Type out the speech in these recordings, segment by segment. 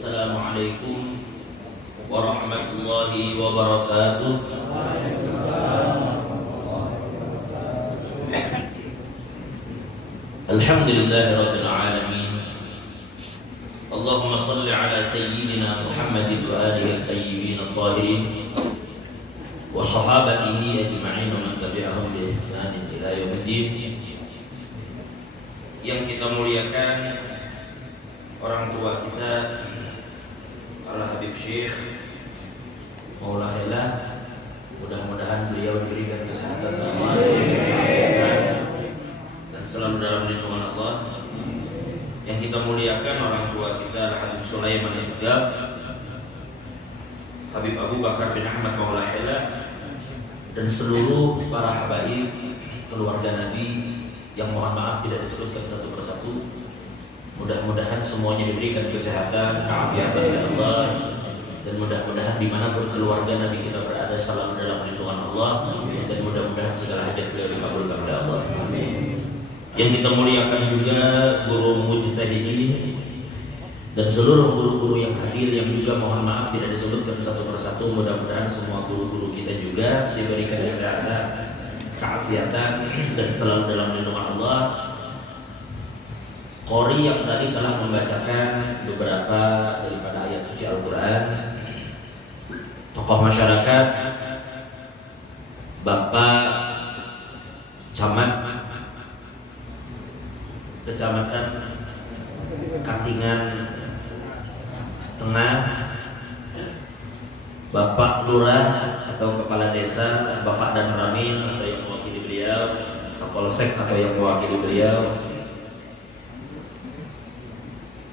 Assalamualaikum warahmatullahi wabarakatuh. Alhamdulillahirabbil alamin. Allahumma shalli ala sayyidina Muhammadin wa alihi at-tayyibin at-tahirin wa sahabatihi ajma'in wa man tabi'ahum bi ihsanin ila yaumiddin. Yang kita muliakan orang tua kita Al-Habib Syekh Maula Khela, mudah-mudahan beliau diberikan kesehatan Allah dan selalu dalam lindungan Allah. Yang kita muliakan orang tua kita Al-Habib Sulaiman Segaf, Habib Abu Bakar bin Ahmad Maula Khela, dan seluruh para habaib keluarga Nabi yang mohon maaf tidak disebutkan satu persatu. Mudah-mudahan semuanya diberikan kesehatan, keafiatan oleh Allah, dan mudah-mudahan dimanapun keluarga Nabi kita berada selalu dalam lindungan Allah, dan mudah-mudahan segala hajat beliau dikabulkan oleh Allah. Yang kita muliakan juga guru mujtahidin dan seluruh guru-guru yang hadir yang juga mohon maaf tidak disebutkan satu persatu. Mudah-mudahan semua guru-guru kita juga diberikan kesehatan, keafiatan, dan selalu dalam lindungan Allah. Qori yang tadi telah membacakan beberapa daripada ayat suci Al-Quran, tokoh masyarakat, Bapak Camat Kecamatan Katingan Tengah, Bapak Lurah atau Kepala Desa, Bapak Dan Ramin atau yang mewakili beliau, Kapolsek atau yang mewakili beliau,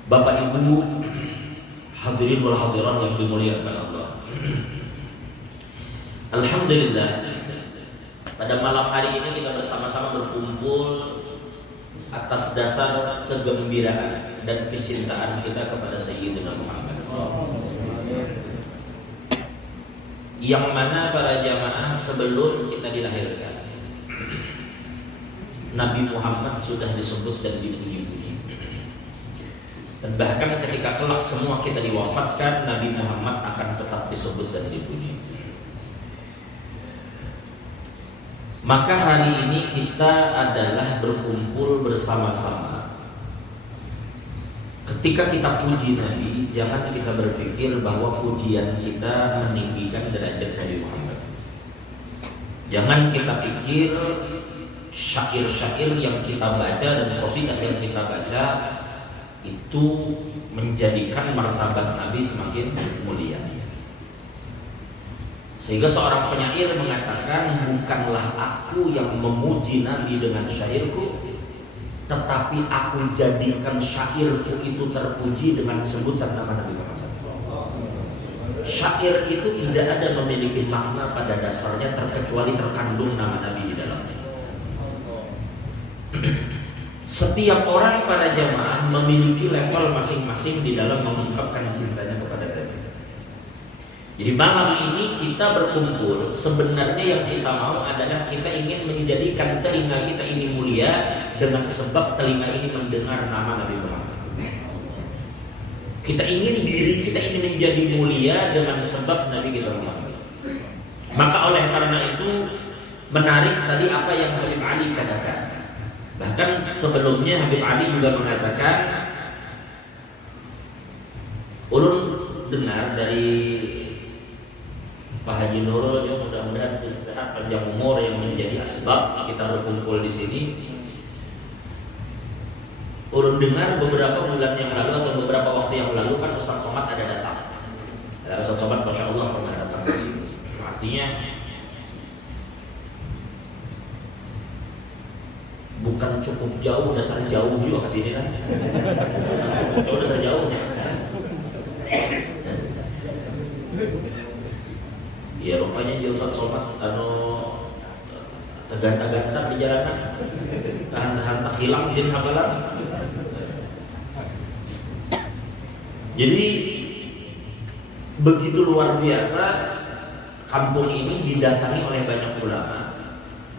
Bapak Ibu hadirin wal hadirat yang dimuliakan Allah. Alhamdulillah, pada malam hari ini kita bersama-sama berkumpul atas dasar kegembiraan dan kecintaan kita kepada Sayyidina Muhammad, yang mana para jamaah sebelum kita dilahirkan Nabi Muhammad sudah disebut dan dipuji-puji. Dan bahkan ketika kelak semua kita diwafatkan, Nabi Muhammad akan tetap disebut dan dipuji. Maka hari ini kita adalah berkumpul bersama-sama. Ketika kita puji Nabi, jangan kita berpikir bahwa pujian kita meninggikan derajat Nabi Muhammad. Jangan kita pikir syair-syair yang kita baca dan qasidah yang kita baca itu menjadikan martabat Nabi semakin mulia. Sehingga seorang penyair mengatakan, bukanlah aku yang memuji Nabi dengan syairku, tetapi aku jadikan syairku itu terpuji dengan sebutan nama Nabi Muhammad. Syair itu tidak ada memiliki makna pada dasarnya terkecuali terkandung nama Nabi di dalamnya. Setiap orang pada jamaah memiliki level masing-masing di dalam mengungkapkan cintanya kepada Nabi. Jadi malam ini kita berkumpul, sebenarnya yang kita mau adalah kita ingin menjadikan telinga kita ini mulia dengan sebab telinga ini mendengar nama Nabi Muhammad. Kita ingin diri kita ini menjadi mulia dengan sebab Nabi kita Muhammad. Maka oleh karena itu menarik tadi apa yang Habib Ali katakan. Bahkan sebelumnya Habib Ali juga mengatakan, ulun dengar dari Pak Haji Nurul, yang mudah-mudahan sehat panjang umur yang menjadi asbab kita berkumpul di sini. Ulun dengar beberapa bulan yang lalu atau beberapa waktu yang lalu kan Ustaz Somad ada datang. Ustaz Somad Masya Allah pernah datang ke sini. Artinya bukan cukup jauh, dasar jauh juga ke sini kan. Jauh dasar jauhnya. Ya rupanya Ustaz Somad teganta-ganta di jalanan. Tahan-tahan tak hilang izin hafalan. Jadi begitu luar biasa kampung ini didatangi oleh banyak ulama.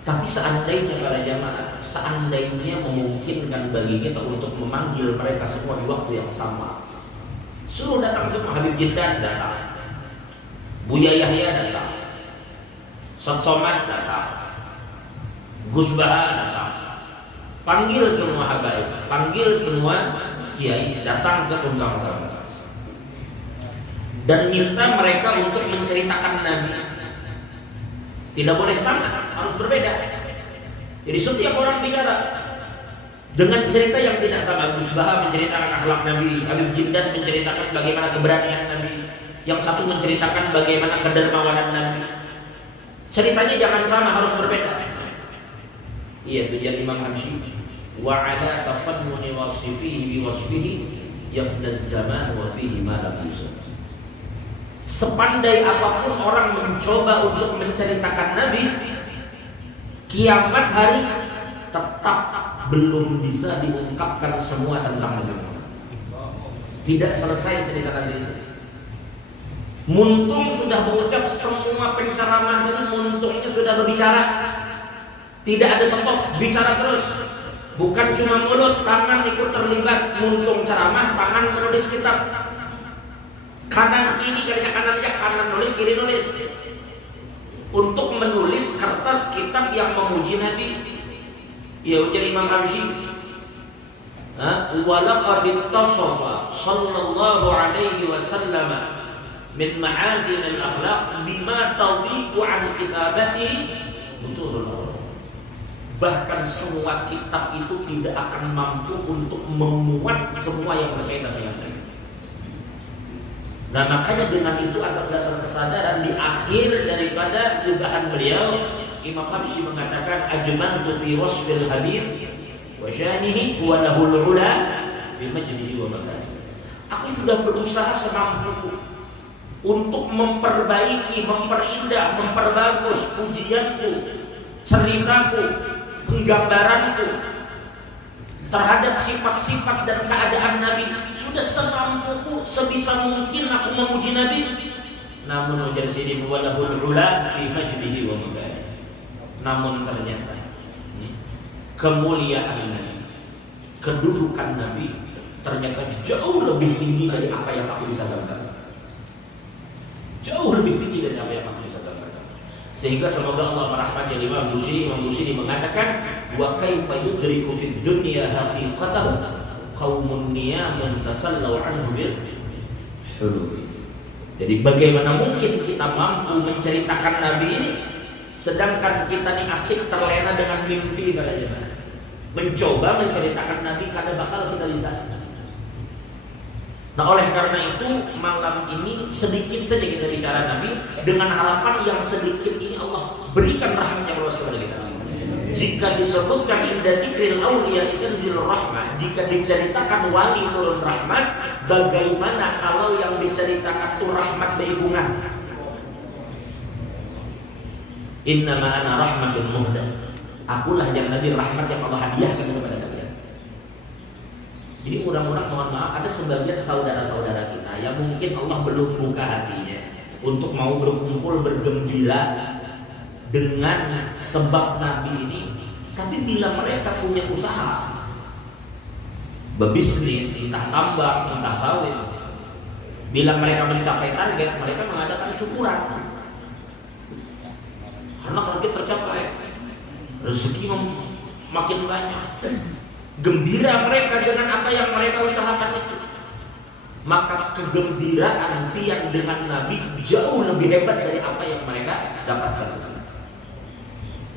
Tapi seandainya para jamaah, seandainya memungkinkan bagi kita untuk memanggil mereka semua di waktu yang sama, Suruh datang semua. Habib Jindan datang, Buya Yahya datang, Sot Somad datang, Gus Baha datang. Panggil semua habaib, panggil semua kiai datang ke Tunggang Sari dan minta mereka untuk menceritakan Nabi. Tidak boleh sama, harus berbeda. Jadi setiap orang bicara dengan cerita yang tidak sama. Gus Baha menceritakan akhlak Nabi, Habib Jindan menceritakan bagaimana keberanian Nabi, yang satu menceritakan bagaimana kedermawanan Nabi. Ceritanya jangan sama, harus berbeda. Iya tujuan Imam Hamsyi. Wa ala tafannuni wasfihi bi wasfihi yafna zaman wa fihi ma lam yusaf. Sepandai apapun orang mencoba untuk menceritakan Nabi, kiamat hari tetap belum bisa diungkapkan semua tentang Nabi. Tidak selesai cerita Nabi itu. Muntung sudah mengucap semua penceramah ini, Muntungnya sudah berbicara. Tidak ada stop, bicara terus. Bukan cuma mulut, tangan ikut terlibat. Muntung ceramah, tangan menulis kitab. Kanan kiri, kanan nulis, kiri nulis. Untuk menulis kertas kitab yang memuji Nabi. Ya ujar Imam Hamsyi. Walaqad ittasafa sallallahu alaihi wasallam min ma'azin al-akhlaq bima tadiqu an kitabati. Betul. Bahkan semua kitab itu tidak akan mampu untuk memuat semua yang berkaitan dengan Nabi. Nah makanya dengan itu atas dasar kesadaran di akhir daripada unggahan beliau, Imam Hamsyi mengatakan ajmantu fi wasfil habib wa syanihi wa lahul ula fi majdihi wa makani. Aku sudah berusaha semampuku untuk memperbaiki, memperindah, memperbagus pujianku, ceritaku, penggambaranku terhadap sifat-sifat dan keadaan Nabi. Sudah semampuku, sebisa mungkin aku memuji Nabi. Namun ujar sini walahul ula fi majdihi wa makani. Namun ternyata kemuliaan Nabi, kedudukan Nabi ternyata jauh lebih tinggi dari apa yang aku bisa gambarkan. Jauh lebih tinggi dari apa yang aku bisa gambarkan. Sehingga semoga Allah merahmati Imam Busiri mengatakan wa kaifa yudriku fid dunya haqiqatan qaumun niyamun tasallu anhu bil hulul. Jadi bagaimana mungkin kita mampu menceritakan Nabi ini sedangkan kita ini asik terlena dengan mimpi pada zaman. Mencoba menceritakan Nabi kada bakal kita bisa. Nah oleh karena itu malam ini sedikit saja kita bicara Nabi dengan harapan yang sedikit ini Allah berikan rahmatnya kepada kita. Jika disebutkan inda dzikril auliya tanzilur rahmah, jika diceritakan wali turun rahmat, bagaimana kalau yang diceritakan itu rahmat bayungan? Innama ana rahmatun muhda. Akulah yang Nabi rahmat yang Allah hadiahkan kepada kalian. Jadi mudah-mudahan mohon maaf ada sebagian saudara-saudara kita yang mungkin Allah belum buka hatinya untuk mau berkumpul bergembira dengan sebab Nabi ini, tapi bila mereka punya usaha berbisnis, entah tambang, entah sawit, bila mereka mencapai target, mereka mengadakan syukuran karena target tercapai, rezeki makin banyak, gembira mereka dengan apa yang mereka usahakan itu. Maka kegembiraan tiang dengan Nabi jauh lebih hebat dari apa yang mereka dapatkan.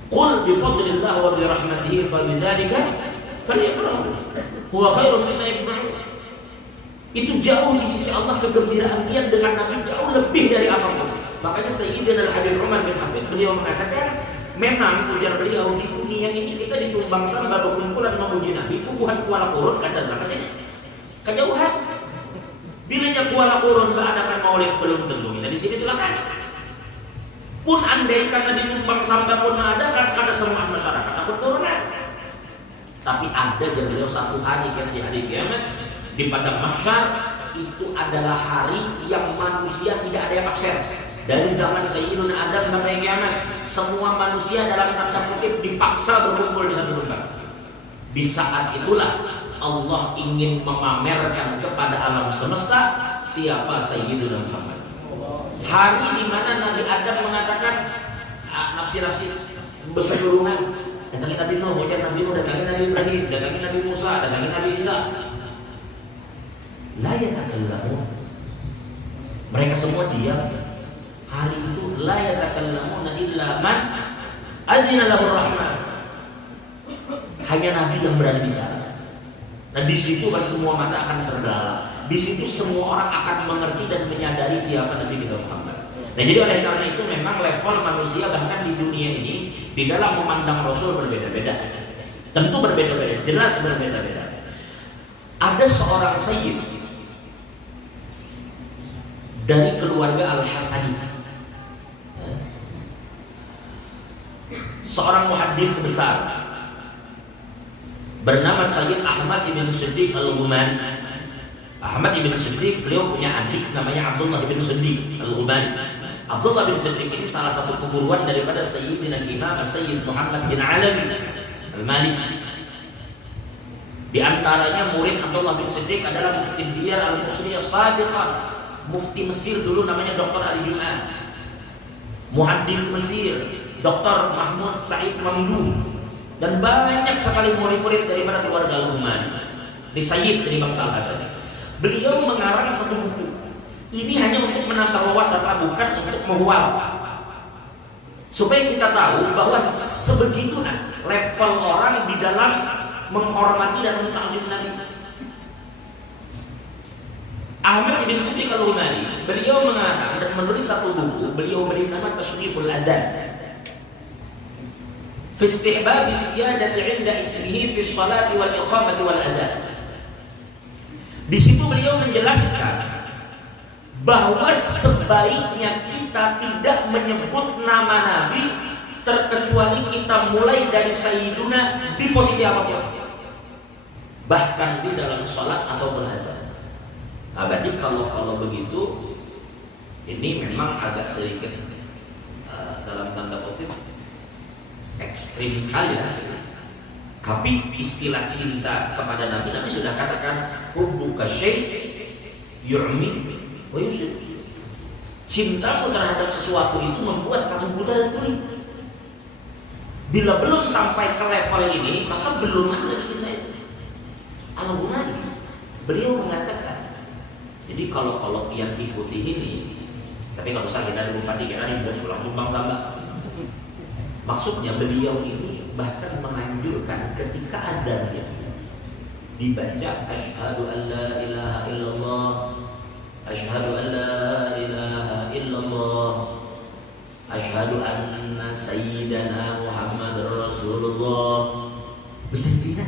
Qul bi fadlillah wa bi rahmatihi fa bidzalika falyafrahu huwa khairun mimma yajma'un. Itu jauh di sisi Allah kegembiraan dia dengan Nabi jauh lebih dari apapun. Makanya Sayyidina Al-Habib Umar bin Hafid beliau mengatakan, memang ujar beliau di dunia ini kita ditumbang samba berkumpulan memuji Nabi, kubuhan Kuala Kurun kan datang ke sini. Kejauhan. Bilanya Kuala Kurun mengadakan maulid belum tentu kita di sini silakan. Pun andai kata ditumbang samba pun mengadakan karena semua masyarakat takut turunan. Tapi ada yang beliau satu hari di hari kiamat di padang mahsyar itu adalah hari yang manusia tidak ada yang absen. Dari zaman Sayyidina Adam sampai kiamat, semua manusia dalam tanda kutip dipaksa berkumpul di satu tempat. Di saat itulah Allah ingin memamerkan kepada alam semesta siapa Sayyidina Muhammad. Hari di mana Nabi Adam mengatakan nafsi-nafsi berseluruhan, datangin Nabi Nuh, wajar Nabi Nuh, datangin Nabi Ibrahim, datangin Nabi Musa, datangin Nabi Isa. La yatakallamun. Mereka semua diam. Hari itu la yatakallamuna illa man adzina lahu rahman. Hanya Nabi yang berani bicara. Nah di situ kan semua mata akan terbelalak. Di situ semua orang akan mengerti dan menyadari siapa Nabi kita Muhammad. Nah jadi oleh karena itu memang level manusia bahkan di dunia ini di dalam memandang Rasul berbeda-beda. Tentu berbeda-beda, jelas berbeda-beda. Ada seorang sayyid dari keluarga Al-Hasani, seorang muhaddits besar bernama Sayyid Ahmad ibn Siddiq Al-Ghumari. Ahmad ibn Siddiq, beliau punya adik namanya Abdullah ibn Siddiq Al-Ghumari. Abdullah bin Siddiq ini salah satu keguruan daripada Sayyidina Imam Sayyid Muhammad bin Alawi Al-Maliki. Di antaranya murid Abdullah bin Siddiq adalah Mufti Diyar Al-Musri As-Sadiqah, Mufti Mesir dulu namanya Dr. Ali Jum'ah, Muhaddits Mesir Dr. Mahmud Said Mamdouh, dan banyak sekali murid-murid daripada keluarga Al-Ghumari. Di Sayyid dari bangsa Al-Hasani. Beliau mengarang satu buku. Ini hanya untuk menambah wawasan, bukan untuk mengual. Supaya kita tahu bahwa sebegitu level orang di dalam menghormati dan mentakzim Nabi. Ahmad ibn Siddiq Al-Ghumari, beliau mengarang dan menulis satu buku. Beliau beri nama Tashriful Adhan. Fi istihbab ziyadati 'inda ismihi fi sholati wal iqamati wal adhan. Di situ beliau menjelaskan bahwa sebaiknya kita tidak menyebut nama Nabi terkecuali kita mulai dari Sayyiduna di posisi apapun, bahkan di dalam sholat atau berada. Nah, berarti kalau begitu ini memang agak sedikit dalam tanda kutip ekstrim sekali ya. Tapi istilah cinta kepada Nabi sudah katakan hubbuka syai' yu'mi wa yusir. Cintamu terhadap sesuatu itu membuat kamu buta dan tuli. Bila belum sampai ke level ini, maka belum ada cinta itu. Al-Ghumari beliau mengatakan, jadi kalau yang ikuti ini, tapi kalau saya dari Bupati kita ini bukan pulang tumbang tambah. Maksudnya beliau ini bahkan menganjurkan ketika adzan dibaca asyhadu an la ilaha illallah, asyhadu an la ilaha illallah, asyhadu anna sayyidana Muhammadar Rasulullah. Bisa.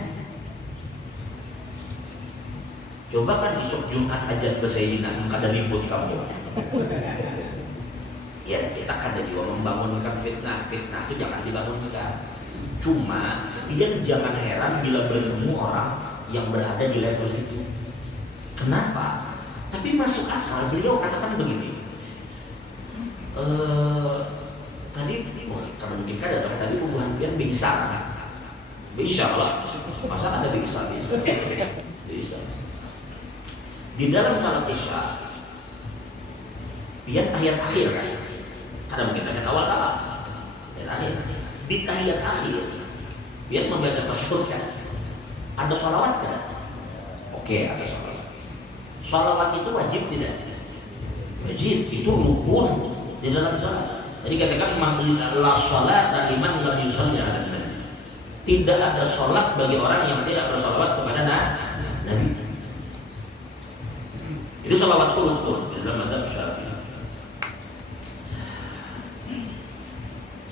Coba kan besok Jumat aja Sayyidina kada ribut kamu. Ya kita kada juga membangunkan fitnah itu jangan dibangunkan. Cuma dia jangan heran bila bertemu orang yang berada di level itu. Kenapa? Tapi masuk akal. Beliau katakan begini. Tadi karena mungkin kada tadi hubungan pian bisa Allah. Masa ada bisa. Di dalam salat Isya pian tahiyat akhir kan? Kada mungkin tahiyat awal salah. Dan akhir. Di tahiyat akhir dia membaca tasyahud kan? Ada sholawat kan? Oke, ada sholawat. Sholawat itu wajib tidak? Wajib, itu rukun di dalam sholat. Jadi katakan la sholata liman lam yusalli 'ala nabi. Tidak ada sholat bagi orang yang tidak bersholawat kepada Nabi. Itu sholawat rukun di dalam mazhab Syafi'i.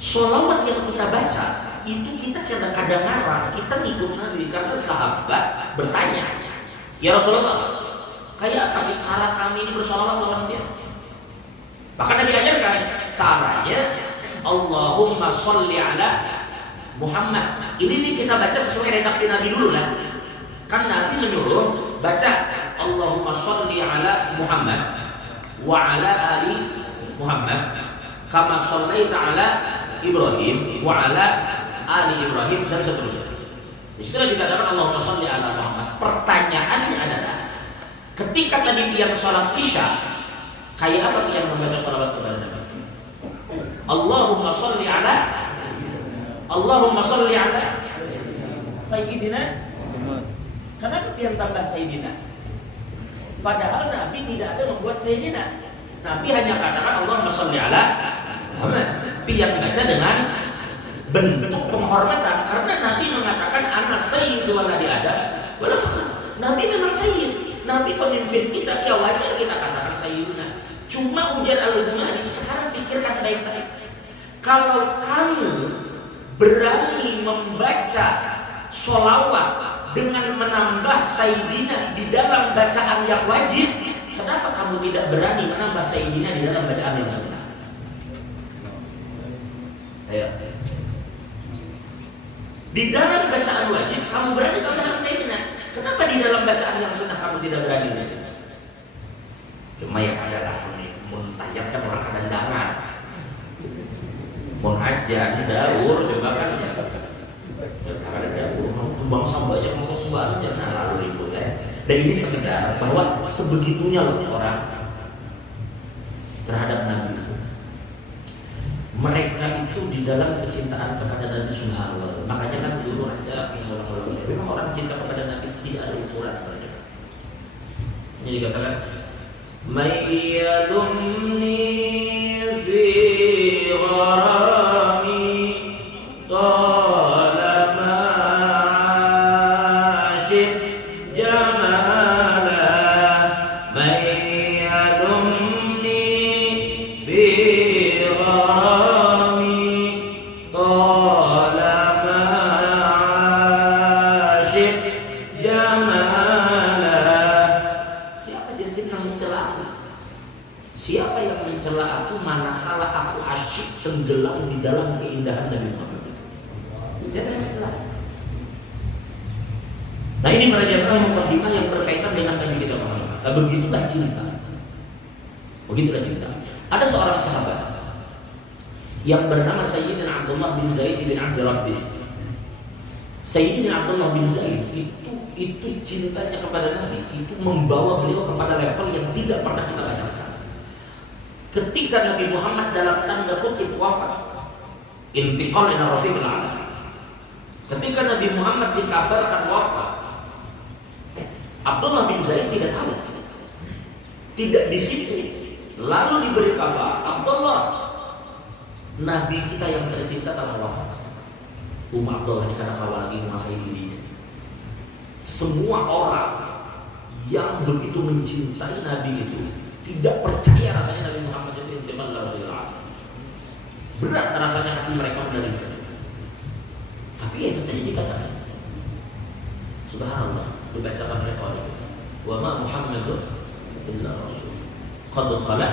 Sholawat yang kita baca itu kita kadang-kadang ngarang, kita ngikut Nabi karena sahabat bertanya, ya Rasulullah, kayak kasih cara kami ini bersolawat lawan dia. Bahkan Nabi ajarkan caranya, Allahumma sholli ala Muhammad. Ini nih kita baca sesuai redaksi Nabi dulu lah. Kan Nabi menyuruh baca Allahumma sholli ala Muhammad wa ala ali Muhammad kama shollaita ala Ibrahim wa ala ali Ibrahim dan seterusnya. Di situ dikatakan Allahumma sholli ala Muhammad. Pertanyaannya adalah Ketika tadi pian sholat isya, kayak apa pian membaca sholawat kepada Nabi? Allahumma sholli ala Sayyidina. Kenapa pian tambah Sayyidina? Padahal Nabi tidak ada membuat Sayyidina. Nabi hanya katakan Allahumma sholli ala Muhammad. Pian baca dengan bentuk penghormatan karena Nabi mengatakan ana sayyidu waladi Adam. Nabi memang sayyid. Nabi pemimpin kita, ya wajar kita katakan sayyidina. Cuma ujar al-Ghumari, sekarang pikirkan baik-baik. Kalau kamu berani membaca sholawat dengan menambah sayyidina di dalam bacaan yang wajib, kenapa kamu tidak berani menambah sayyidina di dalam bacaan yang sunnah? Ayo. Di dalam bacaan wajib kamu berani tambahkan sayyidina. Kenapa di dalam bacaan yang sunnah kamu tidak berani? Cuma yang adalah muntayapkan orang kadandangan, mau ajar di daur, coba kan ya. Karena ada daur, mau tumbang sambal aja ngomong baru jangan lalu ribut ya. Dan ini sekedar bahwa sebegitunya loh orang terhadap Nabi. Mereka itu di dalam kecintaan kepada Nabi Subhanallah. Makanya kan dulu aja orang-orang memang orang cinta kepada Nabi tidak ada ukuran. Jadi dikatakan mayyadumni fi gharami talama ashid jamala mayyadumni fi gharami talama ashid jamala. Siapa jenis yang mencela aku? Siapa yang mencela aku manakala aku asyik tenggelam di dalam keindahan Nabi Muhammad? Siapa yang mencela? Nah ini merajakan mukadimah yang berkaitan dengan Nabi kita Muhammad. Nah, begitulah cinta. Begitulah cinta. Ada seorang sahabat yang bernama Sayyidina Abdullah bin Zaid bin Abdi Rabbi. Sayyidina Abdullah bin Zaid itu cintanya kepada Nabi itu membawa beliau kepada level yang tidak pernah kita bayangkan. Ketika Nabi Muhammad dalam tanda kutip wafat, intiqal ila rafiqil a'la. Ketika Nabi Muhammad dikabarkan wafat, Abdullah bin Zaid tidak tahu, tidak di situ. Lalu diberi kabar, Abdullah, Nabi kita yang tercinta telah wafat. Abdullah ini karena kawal lagi menguasai dirinya. Semua orang yang begitu mencintai Nabi itu tidak percaya rasanya Nabi Muhammad itu intimal ila. Berat rasanya hati mereka menerima itu. Tapi ya itu tadi dikatakan. Subhanallah, dibacakan oleh Allah. Wa ma Muhammadun illa rasul. Qad khala.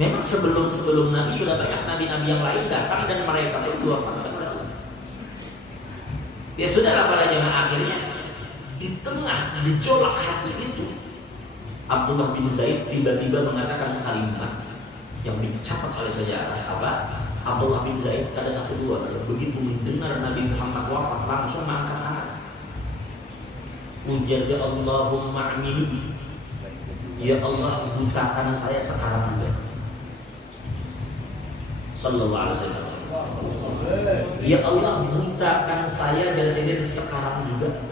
Memang sebelum Nabi sudah banyak nabi-nabi yang lain datang dan mereka itu wafat. Ya sudahlah para jemaah, akhirnya di tengah gejolak hati itu Abdullah bin Zaid tiba-tiba mengatakan kalimat yang dicatat oleh sejarah apa? Abdullah bin Zaid ada satu dua begitu mendengar Nabi Muhammad wafat langsung mengangkat tangan. Ujar Allahumma amini, ya Allah butakan saya sekarang juga. Sallallahu alaihi wasallam. Ya Allah butakan saya dari sini sekarang juga.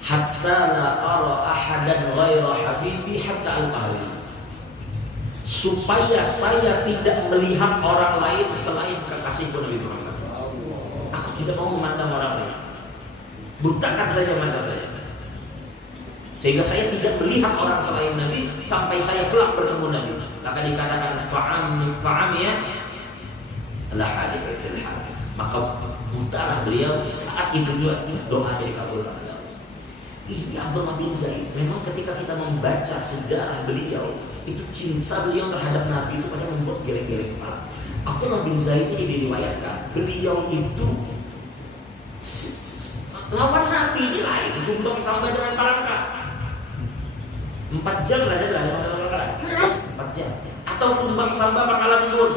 Hatta la ara ahadan ghaira habibi hatta al-qari. Supaya saya tidak melihat orang lain selain kekasihku Nabi Muhammad. Aku tidak mau memandang orang lain. Butakan saja mata saya. Sehingga saya tidak melihat orang selain Nabi sampai saya kelak bertemu Nabi. Maka dikatakan fa'am ya la hadith fil hal. Maka butalah beliau saat itu juga doa jadi kabulkan. Ini Abdullah bin Zaid. Memang ketika kita membaca sejarah beliau, itu cinta beliau terhadap Nabi itu pada membuat geleng-geleng kepala. Abdullah bin Zaid ini diriwayatkan beliau itu lawan Nabi ini lain, tumbang sampai dengan palangka 4 jam lah dia lawan palangka 4 jam. Atau tumbang sampai Pangkalan Gun.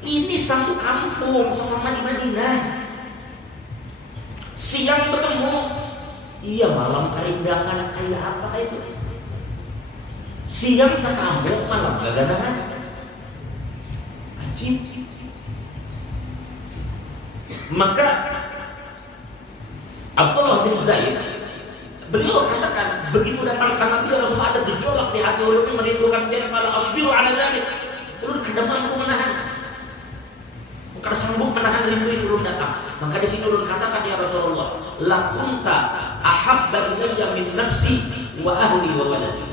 Ini satu kampung sesama di Madinah. Siang bertemu, iya malam karindangan kayak apa itu? Siang ketemu, malam gagangan. Ajib. Maka Abdullah bin Zaid, beliau katakan begitu datang ke Nabi Rasulullah ada gejolak di hati ulun merindukan dia, malah asbiru ala dzalik. Ulun kadang mampu menahan. Karena sanggup menahan rindu ini ulun datang. Maka di sini ulun katakan ya Rasulullah, la kunta ahabba ilayya min nafsi wa ahli wa waladi.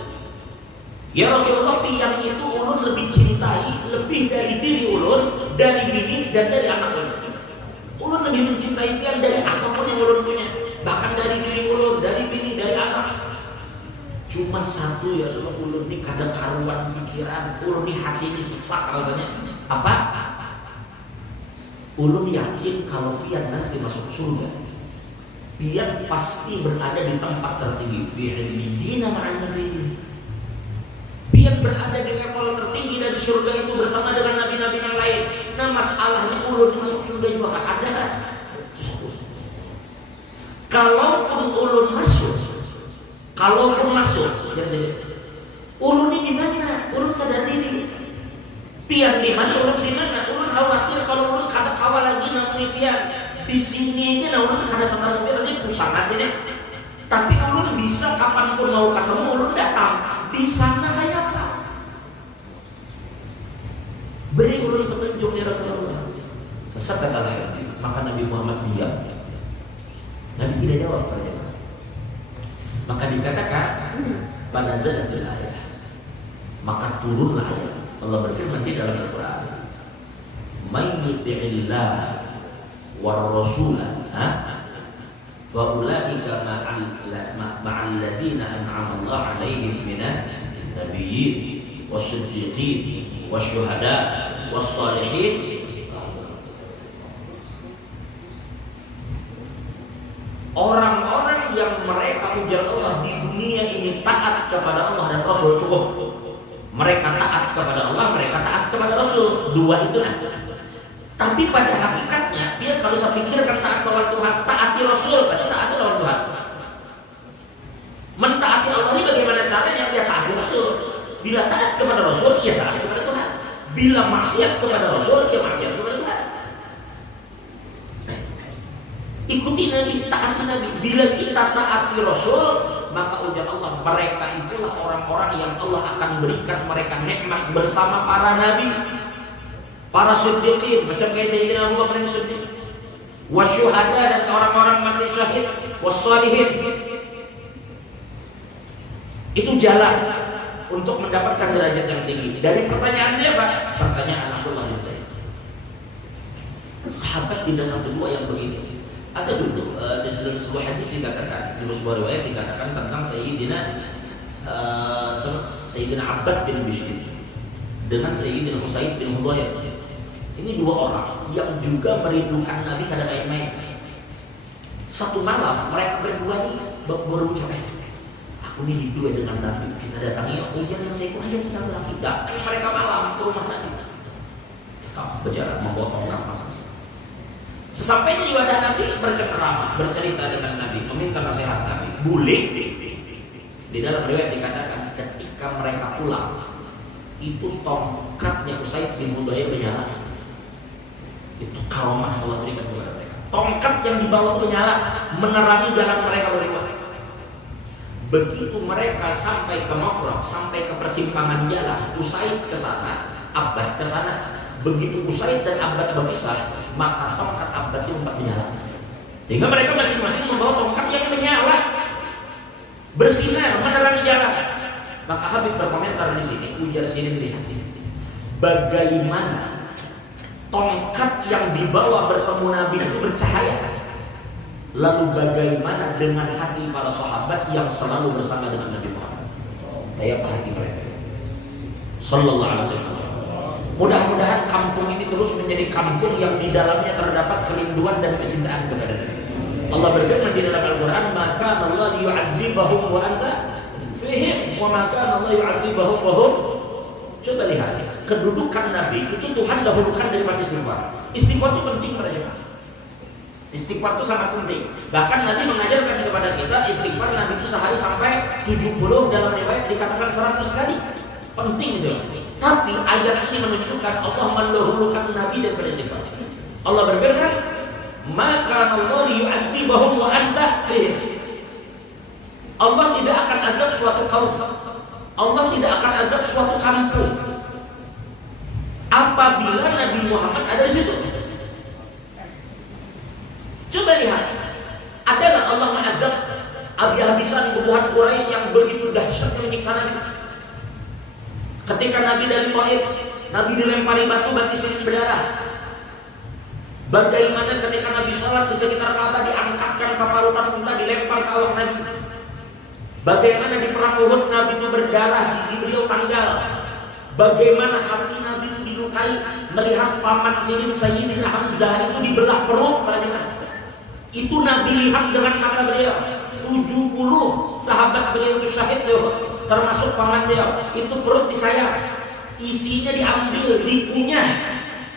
Ya Rasulullah, yang itu ulun lebih cintai lebih dari diri ulun, dari bini dan dari anak ulun. Ulun lebih mencintai dia dari apapun yang ulun punya, bahkan dari diri ulun, dari bini, dari anak. Cuma satu ya Rasulullah, ulun ini kadang karuan pikiran, ulun ini hati ini sesak rasanya. Apa? Ulun yakin kalau pian nanti masuk surga, pian pasti berada di tempat tertinggi. Fi'iliyina ma'an nabiyyin. Pian berada di level tertinggi dari surga itu bersama dengan nabi-nabi yang lain. Nah masalahnya ulun masuk surga juga ada. Kalaupun ulun masuk, ulun ini di mana? Ulun sadar diri. Pian di mana? Ulun di mana? Ulun khawatir kalau ulun kada kawal lagi namanya pian. Di sini aja ulun kada ketemu pian, rasanya pusing aja deh. Tapi ulun bisa kapanpun mau ketemu ulun datang. Di sana kayak apa? Beri ulun petunjuk ya Rasulullah. Sesat kata Nabi. Maka Nabi Muhammad diam. Nabi tidak jawab pertanyaan. Maka dikatakan pada zalatul ayat. Maka turunlah ayat. Allah berfirman di dalam Al-Quran, "Man yuti'illah war rasulah, fa ulaika ma'al ladina an'ama Allah 'alaihim minan nabiyyin was-siddiqin wasyuhada was-shalihin." Orang-orang yang mereka ujar Allah di dunia ini taat kepada Allah dan Rasul, cukup. Mereka taat kepada Allah, mereka taat kepada Rasul. Dua itu lah. Tapi pada hakikatnya dia kalau saya pikirkan taat kepada Tuhan, taati Rasul, berarti taat kepada Tuhan. Mentaati Allah ini bagaimana caranya? Dia taati Rasul. Bila taat kepada Rasul, ia taat kepada Tuhan. Bila maksiat kepada Rasul, ia maksiat kepada Tuhan. Ikuti Nabi, taati Nabi. Bila kita taati Rasul, maka ujar Allah, mereka itulah orang-orang yang Allah akan berikan mereka nikmat bersama para nabi, para siddiqin, macam kayak Sayyidina Abu Bakar Siddiq, wasyuhada dan orang-orang mati syahid, wassalihin. Itu jalan untuk mendapatkan derajat yang tinggi. Dari pertanyaannya apa? Pertanyaan Abdullah bin Zaid. Sahabat tidak satu dua yang begini. Ada dulu dalam sebuah hadis dikatakan, dalam sebuah riwayat dikatakan tentang Sayyidina Abbad bin Bishr dengan Sayyidina Usaid bin Hudayr. Ini dua orang yang juga merindukan Nabi kada main-main. Satu malam mereka berdua ini berucap, aku ini hidup dengan Nabi. Kita datangi, yang saya kurang kita lagi datang mereka malam ke rumah Nabi. Tetap berjalan membawa tongkat masing-masing. Sesampainya di wadah Nabi bercengkerama, bercerita dengan Nabi, meminta nasihat Nabi. Boleh. Di dalam riwayat dikatakan ketika mereka pulang, itu tongkatnya Usaid bin Hudayr menyala. Itu karomah yang Allah berikan kepada mereka. Tongkat yang dibawa menyala, menerangi jalan mereka berdua. Begitu mereka sampai ke Mafraq, sampai ke persimpangan jalan, Usaid ke sana, Abbad ke sana. Begitu Usaid dan Abbad berpisah, maka tongkat Abbad itu menyala. Sehingga mereka masing-masing membawa tongkat yang menyala, bersinar, menerangi jalan. Maka Habib berkomentar di sini, ujar sini, bagaimana tongkat yang dibawa bertemu Nabi itu bercahaya. Lalu bagaimana dengan hati para sahabat yang selalu bersama dengan Nabi Muhammad? Kayak apa hati mereka? Sallallahu alaihi wasallam. Mudah-mudahan kampung ini terus menjadi kampung yang di dalamnya terdapat kerinduan dan kecintaan kepada Nabi. Allah berfirman di dalam Al-Quran, maka Allah yu'adzibahum wa anta fihim, wa maka Allah yu'adzibahum wa hum. Coba lihat, kedudukan Nabi itu Tuhan dahulukan daripada istighfar. Istighfar itu penting pada jemaah. Istighfar itu sangat penting. Bahkan Nabi mengajarkan kepada kita istighfar Nabi itu sehari sampai 70, dalam riwayat dikatakan 100 kali. Penting sih. Tapi ayat ini menunjukkan Allah mendahulukan Nabi daripada istighfar. Allah berfirman, "Maka Allah yu'adzibahum wa anta fihim." Allah tidak akan azab suatu kaum. Allah tidak akan azab suatu kampung apabila Nabi Muhammad ada di situ. Coba lihat, adalah Allah mengazab habis-habisan kebuhan Quraisy yang begitu dahsyat menyiksa Nabi. Ketika Nabi dari Taif, Nabi dilempari batu sirip berdarah. Bagaimana ketika Nabi sholat di sekitar Ka'bah diangkatkan paparutan unta dilempar ke awak Nabi. Bagaimana di perang Uhud Nabi itu berdarah, gigi beliau tanggal. Bagaimana hati Nabi itu dilukai melihat paman Sirin Sayyidina Hamzah itu dibelah perut. Bagaimana? Itu Nabi lihat dengan mata beliau. 70 sahabat beliau itu syahid loh, termasuk paman beliau. Itu perut disayat, isinya diambil, dikunyah.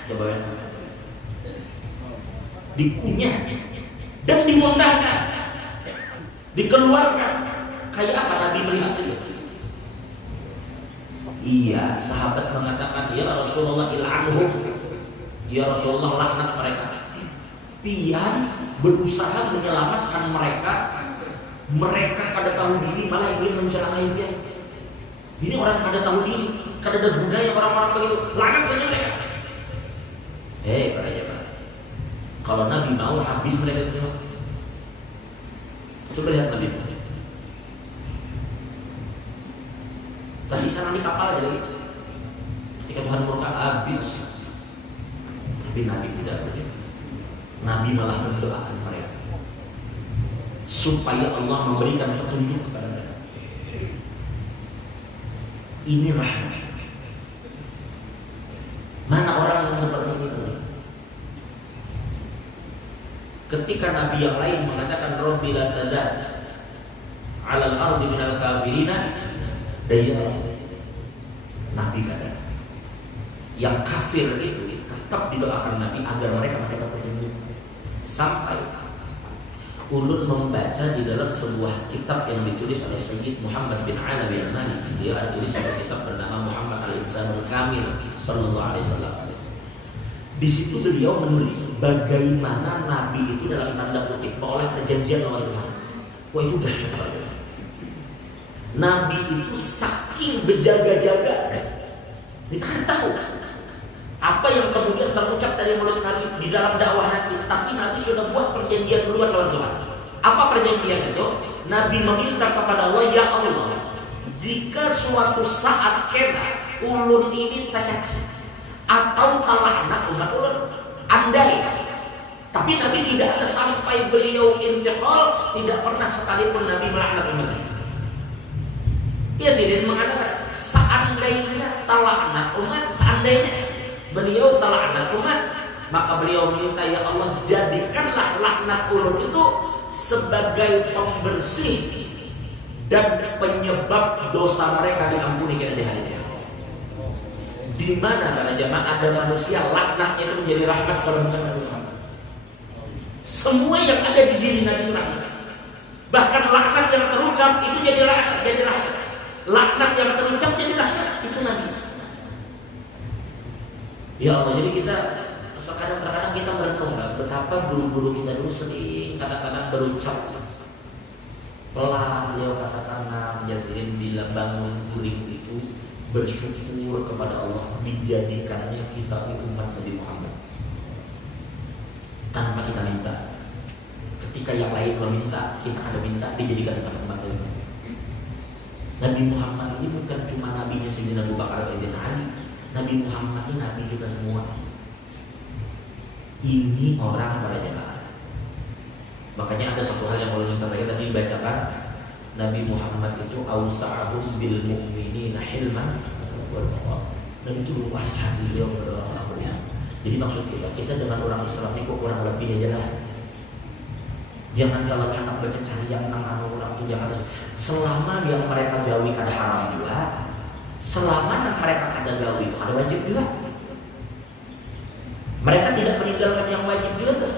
Coba ya. Dikunyah dan dimuntahkan, dikeluarkan. Kayak apa Nabi melihat itu? Iya, sahabat mengatakan, "Ya Rasulullah il'anhum." Ya Rasulullah, laknat mereka. Pian berusaha menyelamatkan mereka. Mereka kada tahu diri malah ingin mencelakai dia. Ini orang kada tahu diri, kada ada budaya orang-orang begitu. Laknat saja mereka. Para jemaah, kalau Nabi mau habis mereka semua. Coba lihat Nabi. Kasih saran di kapal aja lagi. Ketika Tuhan murka habis. Tapi Nabi tidak begitu. Nabi malah mendoakan mereka supaya Allah memberikan petunjuk kepada mereka. Ini rahmat. Mana orang yang seperti itu? Ketika Nabi yang lain mengatakan Rabbi la tazar 'alal ardi minal kafirina daya, Nabi kata yang kafir itu tetap didoakan Nabi agar mereka mendapat petunjuk. Sampai ulun membaca di dalam sebuah kitab yang ditulis oleh Sayyid Muhammad bin Alawi al-Maliki. Dia ada tulis sebuah kitab bernama Muhammad al-Insanul Kamil sallallahu alaihi wasallam. Di situ beliau menulis bagaimana Nabi itu dalam tanda kutip mengolah perjanjian dengan Tuhan. Wah, itu dahsyat banget. Nabi itu saking berjaga-jaga, kita kan tahu apa yang kemudian terucap dari mulut Nabi di dalam dakwah nanti. Tapi Nabi sudah buat perjanjian duluan lawan Tuhan. Apa perjanjian itu? Nabi meminta kepada Allah, "Ya Allah, jika suatu saat kena ulun ini tercaci atau talakna umat ulun, andai." Tapi Nabi tidak ada sampai beliau intiqal, tidak pernah sekalipun Nabi melaknat umat ini. Ya sih, dia mengatakan seandainya talakna umat, seandainya beliau talakna umat, maka beliau minta, "Ya Allah, jadikanlah laknat ulun itu sebagai pembersih dan penyebab dosa mereka diampuni di hari kiamat." Di mana para jamaah ada manusia laknatnya itu menjadi rahmat kalau bukan Nabi Muhammad? Semua yang ada di diri Nabi itu rahmat. Bahkan laknat yang terucap itu jadi rahmat. Laknat yang terucap jadi rahmat, itu Nabi. Ya Allah, jadi kita terkadang kita merenung betapa guru-guru kita dulu sering kadang-kadang berucap pelan. Beliau katakan, Jazrin bila bangun guling itu bersyukur kepada Allah dijadikannya kita ini umat Nabi Muhammad tanpa kita minta. Ketika yang lain meminta, kita ada minta, dijadikan umat Nabi Muhammad. Nabi Muhammad ini bukan cuma nabinya Sayyidina Abu Bakar, Sayyidina Ali. Nabi Muhammad ini nabi kita semua. Ini orang para jemaah. Makanya ada satu hal yang mau sampaikan tadi dibacakan, Nabi Muhammad itu ausa'ahum bil mu'minina hilman, dan itu luas hati beliau kepada orang-orang. Jadi maksud kita dengan orang Islam ini kok kurang lebih aja lah. Jangan kalau anak baca cari yang orang itu jangan. Selama yang mereka jauhi kada haram juga, selama yang mereka kada jauhi itu kada wajib juga. Mereka tidak meninggalkan yang wajib juga tuh.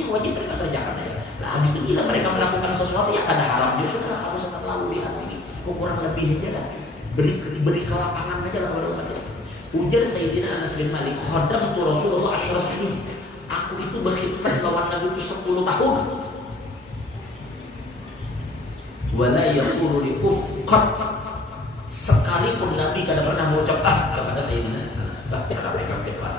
yang wajib mereka kerjakan aja. Nah habis itu bisa mereka melakukan sesuatu yang ada haram, ya sudah kamu sangat lalu lihat ini, kurang lebih aja lah, beri kelapangan aja lah pada umatnya. Ujar Sayyidina Anas bin Malik, khodam tu Rasulullah asyara sinin, aku itu berkhidmat lawan Nabi itu 10 tahun. Wala yaqulu li ufqat, sekalipun Nabi kada pernah mengucap kepada Sayyidina Anas, cara mereka kita.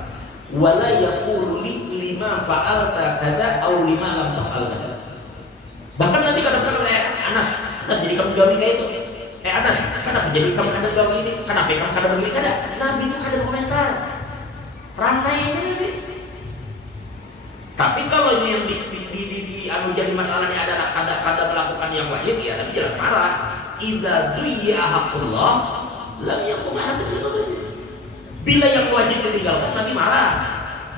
Wala yaqulu li lima fa'alta kada au lima lam taf'al kada. Bahkan Nabi kadang-kadang Anas, jadi kamu gawe kayak itu. Anas, kenapa jadi kamu kadang gawe ini? Kenapa kamu kadang begini kada? Nabi itu kadang komentar. Rantainya Nabi. Tapi kalau yang anu jadi masalahnya adalah kada melakukan yang wajib, ya Nabi jelas marah. Idza du'iya haqqullah lam yakum ahadun. Bila yang wajib ditinggalkan Nabi marah.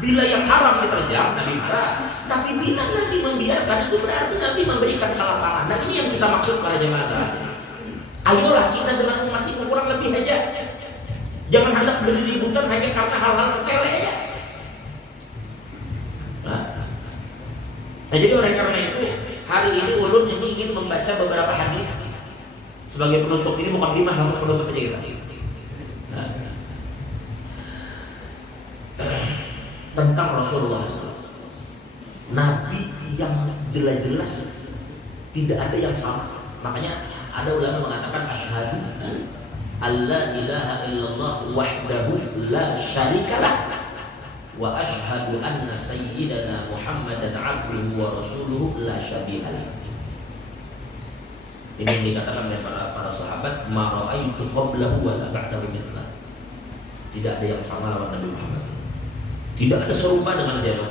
Bila yang haram diterjang Nabi marah. Tapi bila Nabi membiarkan itu berarti Nabi memberikan kelapangan. Nah ini yang kita maksud pada jemaah saat ini. Ayolah kita dengan umat ini kurang lebih aja. Jangan hendak beriributan hanya karena hal-hal sepele aja. Nah jadi oleh karena itu hari ini ulun ini ingin membaca beberapa hadis sebagai penutup. Ini bukan lima, langsung penutup aja kita. Tentang Rasulullah SAW, Nabi yang jelas-jelas tidak ada yang sama. Makanya ada ulama mengatakan asyhadu alla ilaha illallah wahdahu la syarikalah wa asyhadu anna sayyidana Muhammadan abduhu wa rasuluhu la syabihalah. Ini yang dikatakan oleh para sahabat, ma ra'aitu qablahu wa la ba'dahu mithlah. Tidak ada yang sama lawan Nabi Muhammad. Tidak ada serupa dengan siapa.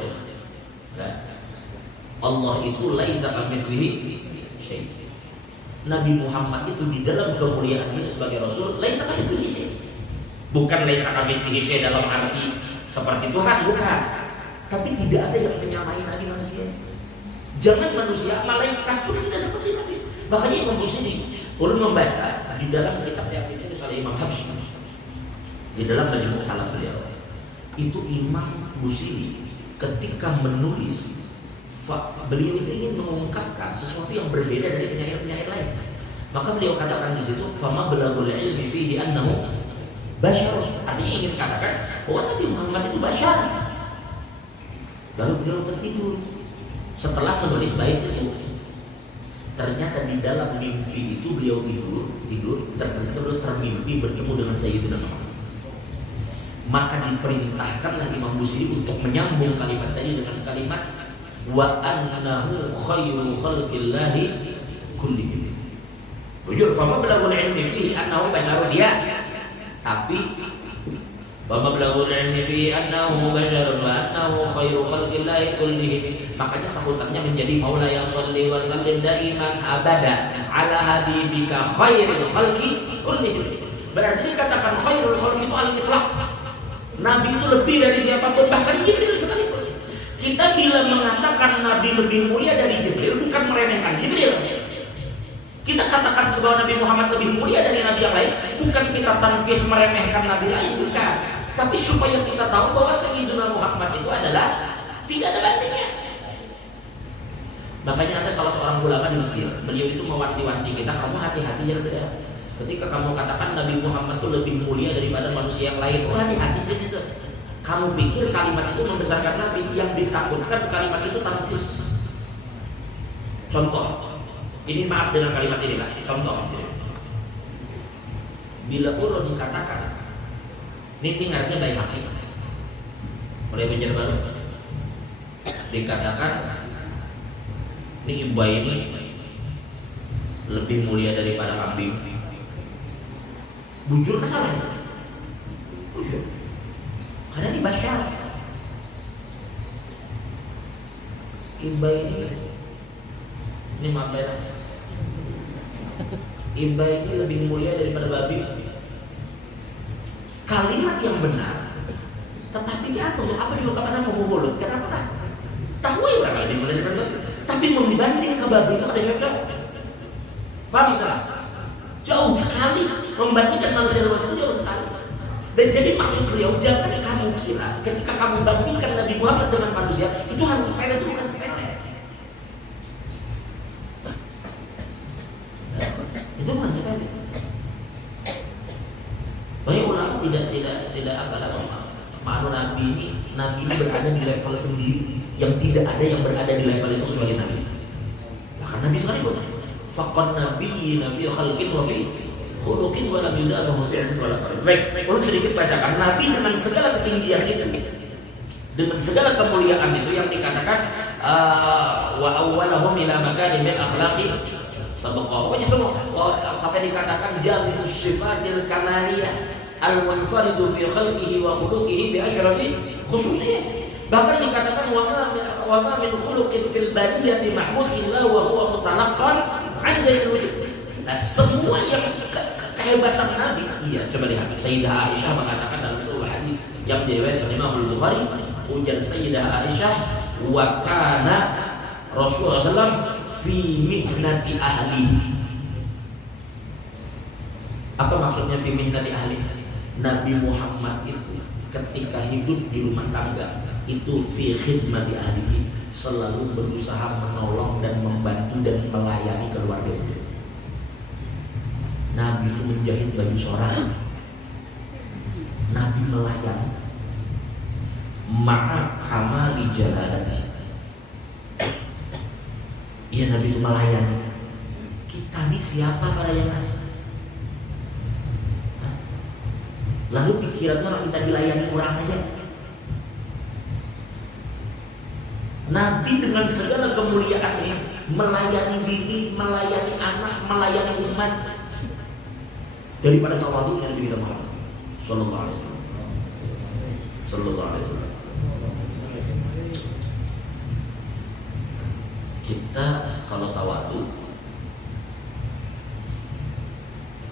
Allah itu laisa kamitslihi syai'. Nabi Muhammad itu di dalam kemuliaannya sebagai Rasul laisa kamitslihi syai'. Bukan laisa kamitslihi syai' dalam arti seperti Tuhan, bukan. Tapi tidak ada yang menyamai Nabi manusia. Jangan manusia, malaikat pun tidak seperti Nabi. Makanya Imam Busiri perlu membaca di dalam kitab yang ini misalnya Imam Habsyi di dalam Majmu' Kalam beliau. Itu Imam Busiri ketika menulis beliau itu ingin mengungkapkan sesuatu yang berbeda dari penyair-penyair lain. Maka beliau katakan di situ, fama belagul ilmi fihi annahu bashar. Artinya ingin katakan bahwa Nabi Muhammad itu bashar. Lalu beliau tertidur. Setelah menulis bait itu, ternyata di dalam mimpi itu beliau tidur, ternyata beliau termimpi bertemu dengan Sayyidina Muhammad. Maka diperintahkanlah Imam Busiri untuk menyambung kalimat tadi dengan kalimat wa annahu khairu khalqillahi kullihim. Bujur fama belagul ilmi fihi annahu basharun, dia. Tapi fama belagul ilmi fihi annahu basharun wa annahu khairu khalqillahi kullihim. Makanya sahutannya menjadi maula yang sholli wa sallim daiman abada ala habibika khairul khalqi kullihim. Berarti dikatakan khairul khalqi itu al-itlaq. Nabi itu lebih dari siapapun, bahkan Jibril sekalipun. Kita bila mengatakan Nabi lebih mulia dari Jibril, bukan meremehkan Jibril. Kita katakan bahwa Nabi Muhammad lebih mulia dari Nabi yang lain, bukan kita tangkis meremehkan Nabi lain, bukan. Tapi supaya kita tahu bahwa Sayyidina Muhammad itu adalah tidak ada bandingnya. Makanya ada salah seorang ulama di Mesir, beliau itu mewanti-wanti kita, kamu hati-hati ya beliau. Ketika kamu katakan Nabi Muhammad itu lebih mulia daripada manusia yang lain, hati-hati jadi itu. Kamu pikir kalimat itu membesarkan Nabi, yang ditakutkan kalimat itu tangkis. Contoh, ini maaf dengan kalimat ini lah. Contoh, bila ulun katakan, ini artinya baik hati. Mulai belajar baru, dikatakan, ini ibu ini lebih mulia daripada kambing. Bujur kesalah. Bujur. Karena ini bashar. Imba ini maaf ya. Imba ini lebih mulia daripada babi. Kalimat yang benar, tetapi dia apa diungkapkan sama mulut? Kenapa? Tahu ya orang lebih mulia daripada babi. Tapi membanding ke babi itu ada cocok. Paham salah? Jauh sekali membandingkan manusia dengan manusia, jauh sekali. Dan jadi maksud beliau, jangan kamu kira ketika kamu bandingkan Nabi Muhammad dengan manusia itu harus sepele, itu bukan sepele. tidak apa namanya. Nabi ini berada di level sendiri yang tidak ada yang berada di level itu kecuali Nabi. Bahkan Nabi sekalipun faqad nabi khalqin wa fi khuluqin wa lam yudahum fi'lin wa la qalb. Baik, ulun sedikit bacakan. Nabi dengan segala ketinggian itu, dengan segala kemuliaan itu yang dikatakan wa awwalahum ila makarim al-akhlaqi sabaqa. Pokoknya semua sampai dikatakan jami'us sifatil kamaliyah al-munfaridu fi khalqihi wa khuluqihi bi asyrafi khususiyah. Bahkan dikatakan wa ma min khuluqin fil bariyati mahmud illa wa huwa mutalaqqan an zainul wujud. Nah, semua yang kehebatan Nabi, iya, coba lihat Sayyidah Aisyah mengatakan dalam sebuah hadis yang diriwayatkan Imam Al-Bukhari, ujar Sayyidah Aisyah, wa kana Rasulullah sallallahu fi mihnati ahlihi. Apa maksudnya fi mihnati ahlihi? Nabi Muhammad itu ketika hidup di rumah tangga itu fi khidmati ahlihi, selalu berusaha menolong dan membantu dan melayani keluarga sendiri. Nabi itu menjahit baju seorang, Nabi melayani ma'a kamali jalalati. Iya, Nabi itu melayani. Kita ini siapa para yang lain? Lalu pikirannya orang kita dilayani orang aja. Nabi dengan segala kemuliaannya melayani diri, melayani anak, melayani umat. Daripada tawadhunya Nabi kita Muhammad sallallahu alaihi wasallam. Sallallahu alaihi wasallam. Kita kalau tawadhu,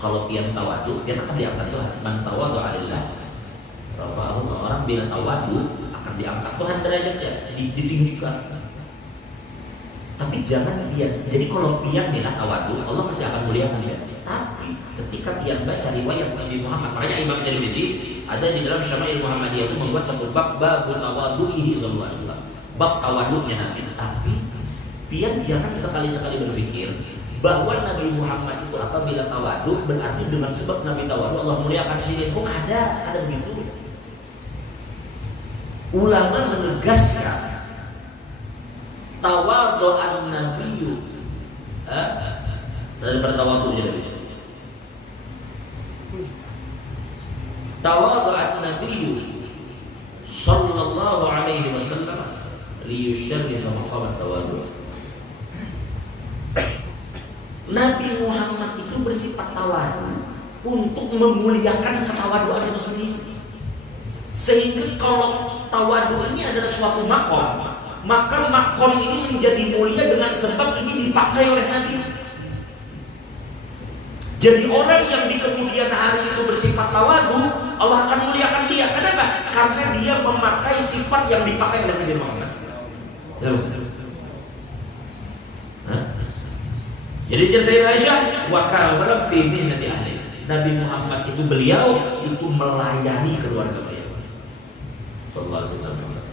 kalau pian tawadhu, pian akan diangkat Tuhan. Man tawadhu alillah rafa'ahu. Orang bila tawadhu akan diangkat Tuhan derajatnya, ditinggikan. Tapi jangan pian. Jadi kalau pian bila tawadhu, Allah pasti akan muliakan dia. Tapi ketika pian baca riwayat Nabi Muhammad, makanya Imam Tirmidzi ada di dalam Syama'il Muhammadiyah itu membuat satu bab tawadhu'ihi sallallahu alaihi wasallam. Bab tawadhunya Nabi. Tapi pian jangan sekali-sekali berpikir bahwa Nabi Muhammad itu apabila tawadhu berarti dengan sebab Nabi tawadhu Allah muliakan sini. Kok ada begitu? Ulama menegaskan tawadhu'an nabiyyu daripada tawadhu jadi tawadhu'an nabiyyu sallallahu alaihi wasallam liyusyarrifa maqam tawadhu. Nabi Muhammad itu bersifat tawadhu untuk memuliakan ketawaduan itu sendiri. Sehingga kalau tawadhu ini adalah suatu makom, maka makom ini menjadi mulia dengan sebab ini dipakai oleh Nabi. Jadi orang yang di kemudian hari itu bersifat tawadhu, Allah akan muliakan dia. Kenapa? Karena dia memakai sifat yang dipakai oleh Nabi Muhammad. Jadi Sayyidah Aisyah wa kana fi mihnati ahli. Nabi Muhammad itu beliau itu melayani keluarga beliau. Sallallahu alaihi wasallam.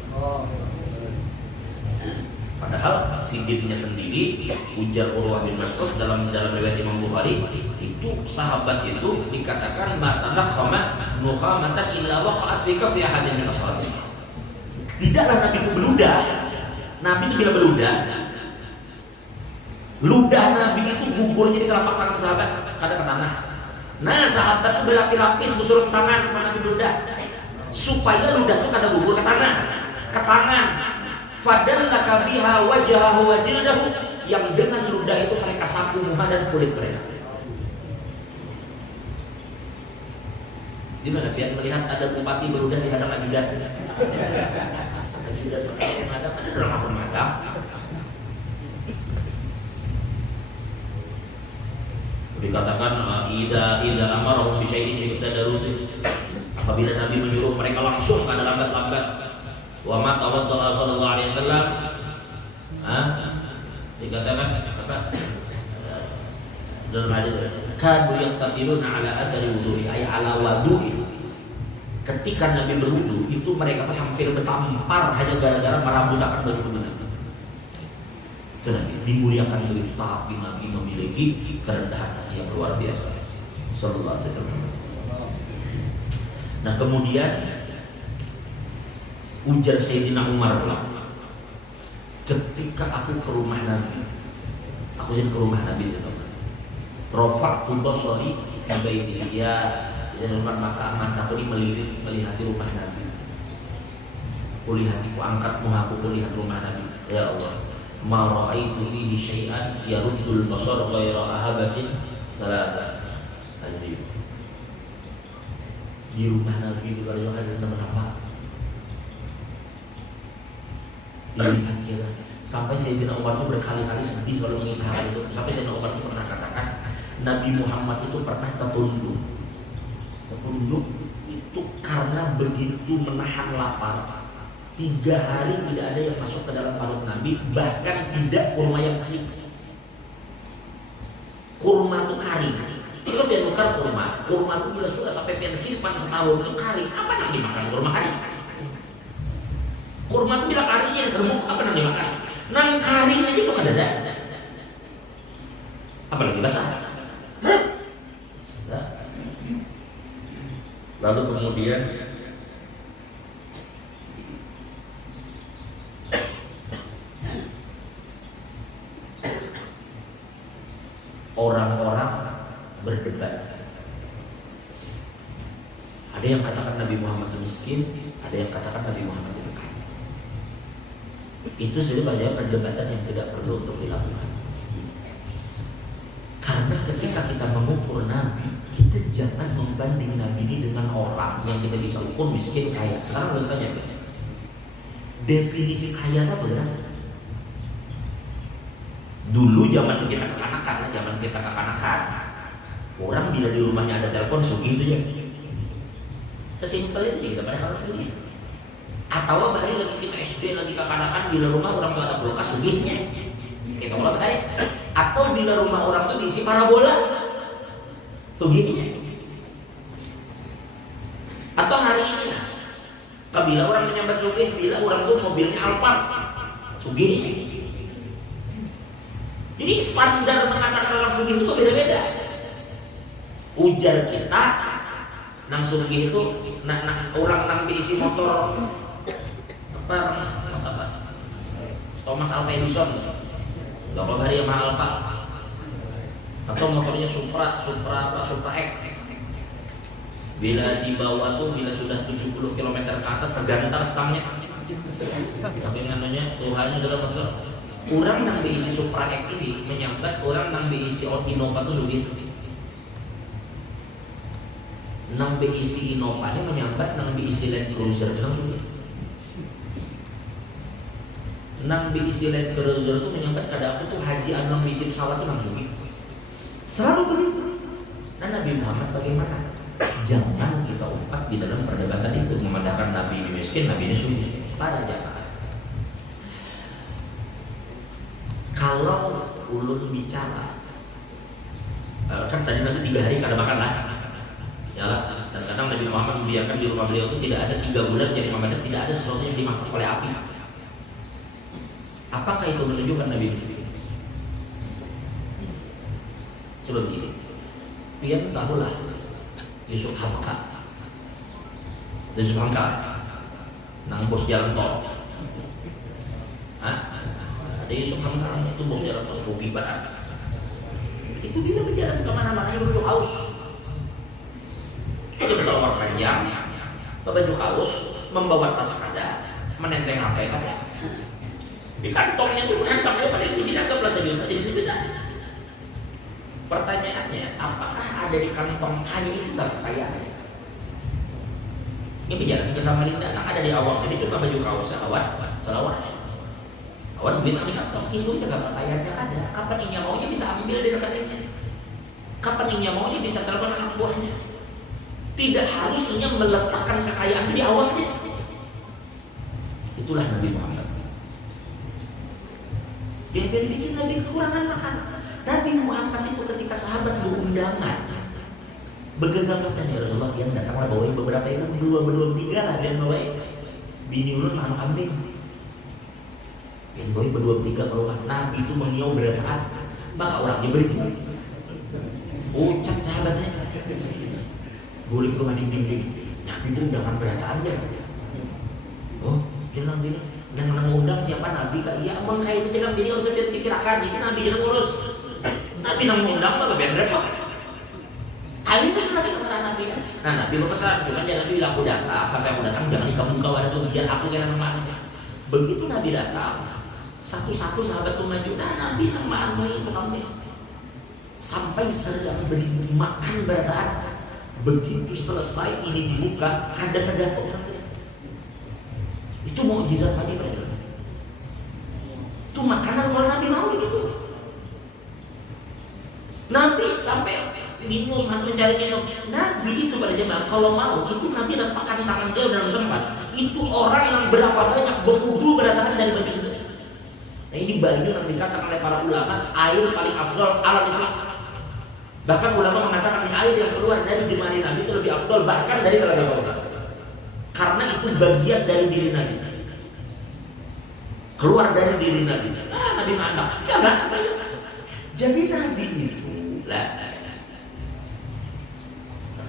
Padahal si dirinya sendiri, ujar Urwah bin Mas'ud dalam riwayat Imam Bukhari, itu sahabat itu dikatakan matanakhama nukhamatan illa waqa'at fi kafi ahadin min ashabihi. Tidaklah Nabi itu beludah. Nabi itu bila beludah, ludah Nabi itu gugurnya di telapak tangan sahabat, kadang ke tanah. Nah, sahabat itu berlapis-lapis busur tangan kepada Nabi ludah, supaya ludah itu kada gugur ke tanah, ke tangan. Fadallaka biha wajhahu wa jildahu, yang dengan ludah itu mereka sapu muka dan kulit mereka. Gimana biar melihat ada bupati beludah di hadapan ajudan? Ajudan ada orang pemadam. Dikatakan ida amarahum bi syai'in ibtadaru. Apabila Nabi menyuruh mereka langsung kada lambat-lambat. Wa ma tawaddaa sallallahu alaihi wasallam. Dikatakan apa? Dalam hadis kadu yaqtadiruna ala athari wudu'i ay ala wudu'i. Ketika Nabi berwudu itu mereka hampir bertampar hanya gara-gara merambutakan baju Nabi. Itu Nabi dimuliakan begitu, tapi Nabi memiliki kerendahan hati yang luar biasa. Sallallahu alaihi wasallam. Nah kemudian ujar Sayyidina Umar pula, ketika aku ke rumah Nabi, aku sini ke rumah Nabi, rofa'tu basari fi baiti, ya Umar, maka mataku ini melihat rumah Nabi. Kulihatiku angkat muhaku kulihat rumah Nabi. Ya Allah, ma ra'aitu fihi syai'an yaruddul basar ghaira ahabatin salasa. Di rumah Nabi itu kalau ada nama-nama dilihat kira. Sampai Sayyidina Umar itu berkali-kali sedih kalau mengisahkan itu. Sampai Sayyidina Umar itu pernah katakan, Nabi Muhammad itu pernah tertunduk itu karena begitu menahan lapar. 3 hari tidak ada yang masuk ke dalam perut Nabi, bahkan tidak kurma yang kering. Kurma itu kari. Kalau dia nukar kurma itu bila sudah sampai pensil pas setahun itu kari. Apa yang dimakan kurma kari? Kurma itu bila karinya serumuk, apa yang dimakan? Nang karinya aja bukan ada. Apalagi basah. Lalu kemudian orang-orang berdebat. Ada yang katakan Nabi Muhammad itu miskin, ada yang katakan Nabi Muhammad itu kaya. Itu sebenarnya perdebatan yang tidak perlu untuk dilakukan. Karena ketika kita mengukur Nabi, kita jangan membanding Nabi ini dengan orang yang kita bisa ukur miskin kaya. Sekarang saya tanya, definisi kaya apa ya? Dulu zaman kita kekanakan, orang bila di rumahnya ada telepon sugih itu ya. Sesimpel itu kita pada hal itu. Atau bahari lagi kita SD lagi kekanakan, bila rumah orang tuh ada kulkas sugihnya. Kita mulai tarik. Atau bila rumah orang tuh diisi parabola sugihnya. Atau hari ini bila orang menyambat sugih, bila orang tuh mobilnya Alphard sugihnya. Jadi standar mengatakan orang sugih itu beda-beda. Ujar kita nang sugih itu orang nang diisi motor apa Thomas Alva Edison, kalau hari yang mahal Pak, atau motornya Supra X. Bila dibawa tuh bila sudah 70 km ke atas tergantar stangnya. Tapi namanya Tuhannya dalam motor. Orang nang diisi Supra X ini menyambat orang nang diisi Innova tuh begitu. Nang diisi Innova ini menyambat nang diisi Land Cruiser itu begitu. Nang diisi Land Cruiser itu menyambat kada aku tuh haji nang diisi pesawat itu nang begitu. Selalu begitu. Nah Nabi Muhammad bagaimana? Jangan kita umpat di dalam perdebatan itu memandangkan Nabi ini miskin, Nabi ini sugih. Pada jangan. Kalau ulun bicara, kan tadi Nabi 3 hari kada makan lah, ya lah. Dan kadang Nabi Muhammad membiarkan di rumah beliau itu tidak ada 3 bulan jadi Ramadan tidak ada sesuatu yang dimasak oleh api. Apakah itu menunjukkan Nabi miskin? Coba begini, pian tahulah Yusuf Hamka, nang bos jalan tol. Ada Yusuf Hamka itu bos jalan tol, Fuki Barat. Itu dia berjalan kemana-mana yang baju haus. Dia bersalawat panjang, baju haus, membawa tas kaca, menenteng HP kaca. Di kantongnya itu menentangnya pada di sini agak belas juta sini tidak. Pertanyaannya, apakah ada di kantong kayu itu kekayaan? Ini berjalan ke Samarinda, ada di awal jadi cuma baju kaos salawat. Awan duit di kantong itu juga kekayaannya ada. Kapan ingin maunya bisa ambil di rekeningnya? Kapan ingin maunya bisa telepon anak buahnya? Tidak harus ingin meletakkan kekayaan di awalnya. Itulah Nabi Muhammad. Dia bikin Nabi kekurangan makan. Nabi Muhammad itu ketika sahabat berundangan begegang katanya, ya Rasulullah, yang datanglah bawain beberapa ibu, 2, 3 lah dia bawain bini ulun anak kambing. Yang bawain 2, 3 keluar. Nabi itu mengiau berataan, maka orangnya beri ucat sahabatnya. Boleh ke rumah ding-ding. Nah, Nabi dengan berataannya. Oh, jangan gini. Yang mengundang siapa Nabi kak? Iya, emang kayak itu jangan gini harus pikirkan. Ini Nabi yang ngurus. Nabi yang mengundang mah gak repot. Ayo kan Nabi kata Nabi kan. Nah Nabi mau pesan, cuman jangan Nabi bilang aku datang. Sampai aku datang jangan dikamu wadah tuh biar aku kira namanya. Begitu Nabi datang, satu-satu sahabat tuh maju. Nah Nabi nama itu kami. Sampai sedang beri makan berataan. Begitu selesai ini dibuka, kada-kada tuh. Itu mukjizat Nabi pada zaman. Itu makanan kalau Nabi mau gitu. Nabi sampai minum, mencari minum. Nabi itu pada zaman kalau mau itu Nabi letakkan tangan dia dalam tempat. Itu orang yang berapa banyak berwudu berdatangan dari Nabi itu. Nah ini banyu yang dikatakan oleh para ulama air paling afdal alat itu. Bahkan ulama mengatakan air yang keluar dari jemari Nabi itu lebih afdal bahkan dari telaga Kautsar. Karena itu bagian dari diri Nabi. Keluar dari diri Nabi. Nabi mantap. Ya kan? Jadi Nabi itu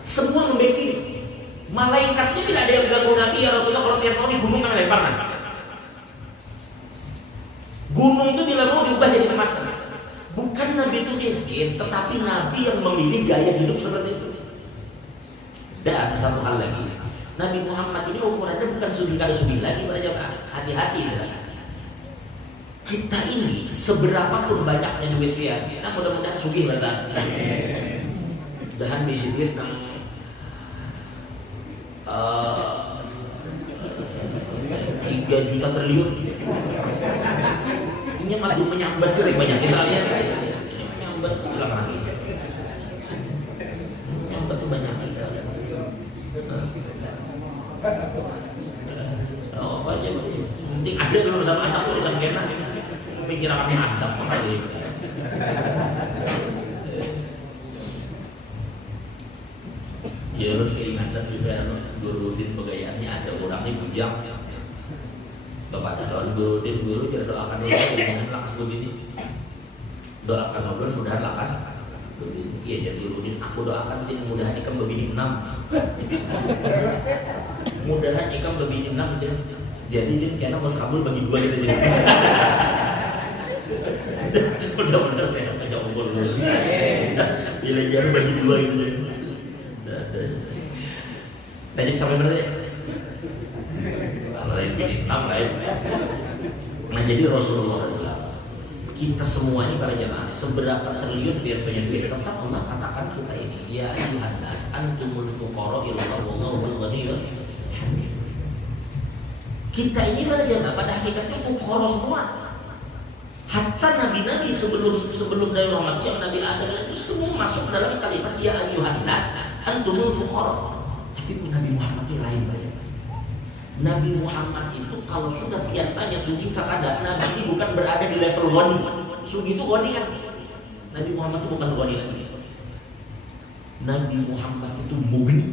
semua membeki. Malaikatnya tidak ada yang ganggu Nabi ya Rasulullah kalau tiap mau di gunung kan lempar Nabi. Gunung itu bila mau diubah jadi emas. Bukan Nabi itu miskin, tetapi Nabi yang memilih gaya hidup seperti itu. Dan satu hal lagi, Nabi Muhammad ini ukurannya bukan sugi kada sugi lagi pada jamaah. Hati-hati ya. Kita ini seberapa pun banyaknya duit dia, nah mudah-mudahan sugih berarti. Mudahan diisi duit nang 3 juta triliun. Ini maju menyambat dari banyak kita lihat. Menyambat ulang lagi. Menyambat tuh banyak kita. Oh, apa aja penting ada dalam sama anak urusan kena. Mikir akan mantap apa dia. Ya lu keingatan juga Gurudin pegayaannya ada orangnya bujang. Bapak tahun Gurudin guru jangan doakan dulu mudah-mudahan lakas begini. Doakan ngobrol mudah-mudahan lakas. Iya jadi Gurudin aku doakan sih mudah-mudahan ikam begini 6. Mudah-mudahan ikam begini 6 sih. Jadi sih karena mau kabul bagi 2 kita jadi. Mudah-mudahan saya sejak umur dulu. Bila jangan bagi 2 itu. Nah jadi sampai mana saja? Lain begini 6 lain. Nah jadi Rasulullah SAW, kita semua ini para jamaah seberapa triliun biar banyak duit tetap Allah katakan kita ini ya ayuhan nas antumul fuqara ila Allah wallahul ghaniyyul hamid. Kita ini para jamaah pada hakikatnya fuqara semua. Hatta nabi-nabi sebelum dari Muhammad yang Nabi Adam itu semua masuk dalam kalimat ya ayuhan nas antumul fuqara. Tapi Nabi Muhammad ini lain banyak. Nabi Muhammad itu kalau sudah kelihatannya sugi kakada, Nabi ini bukan berada di level wali. Sugi itu wali kan? Nabi Muhammad itu bukan wali lagi. Nabi Muhammad itu mugni.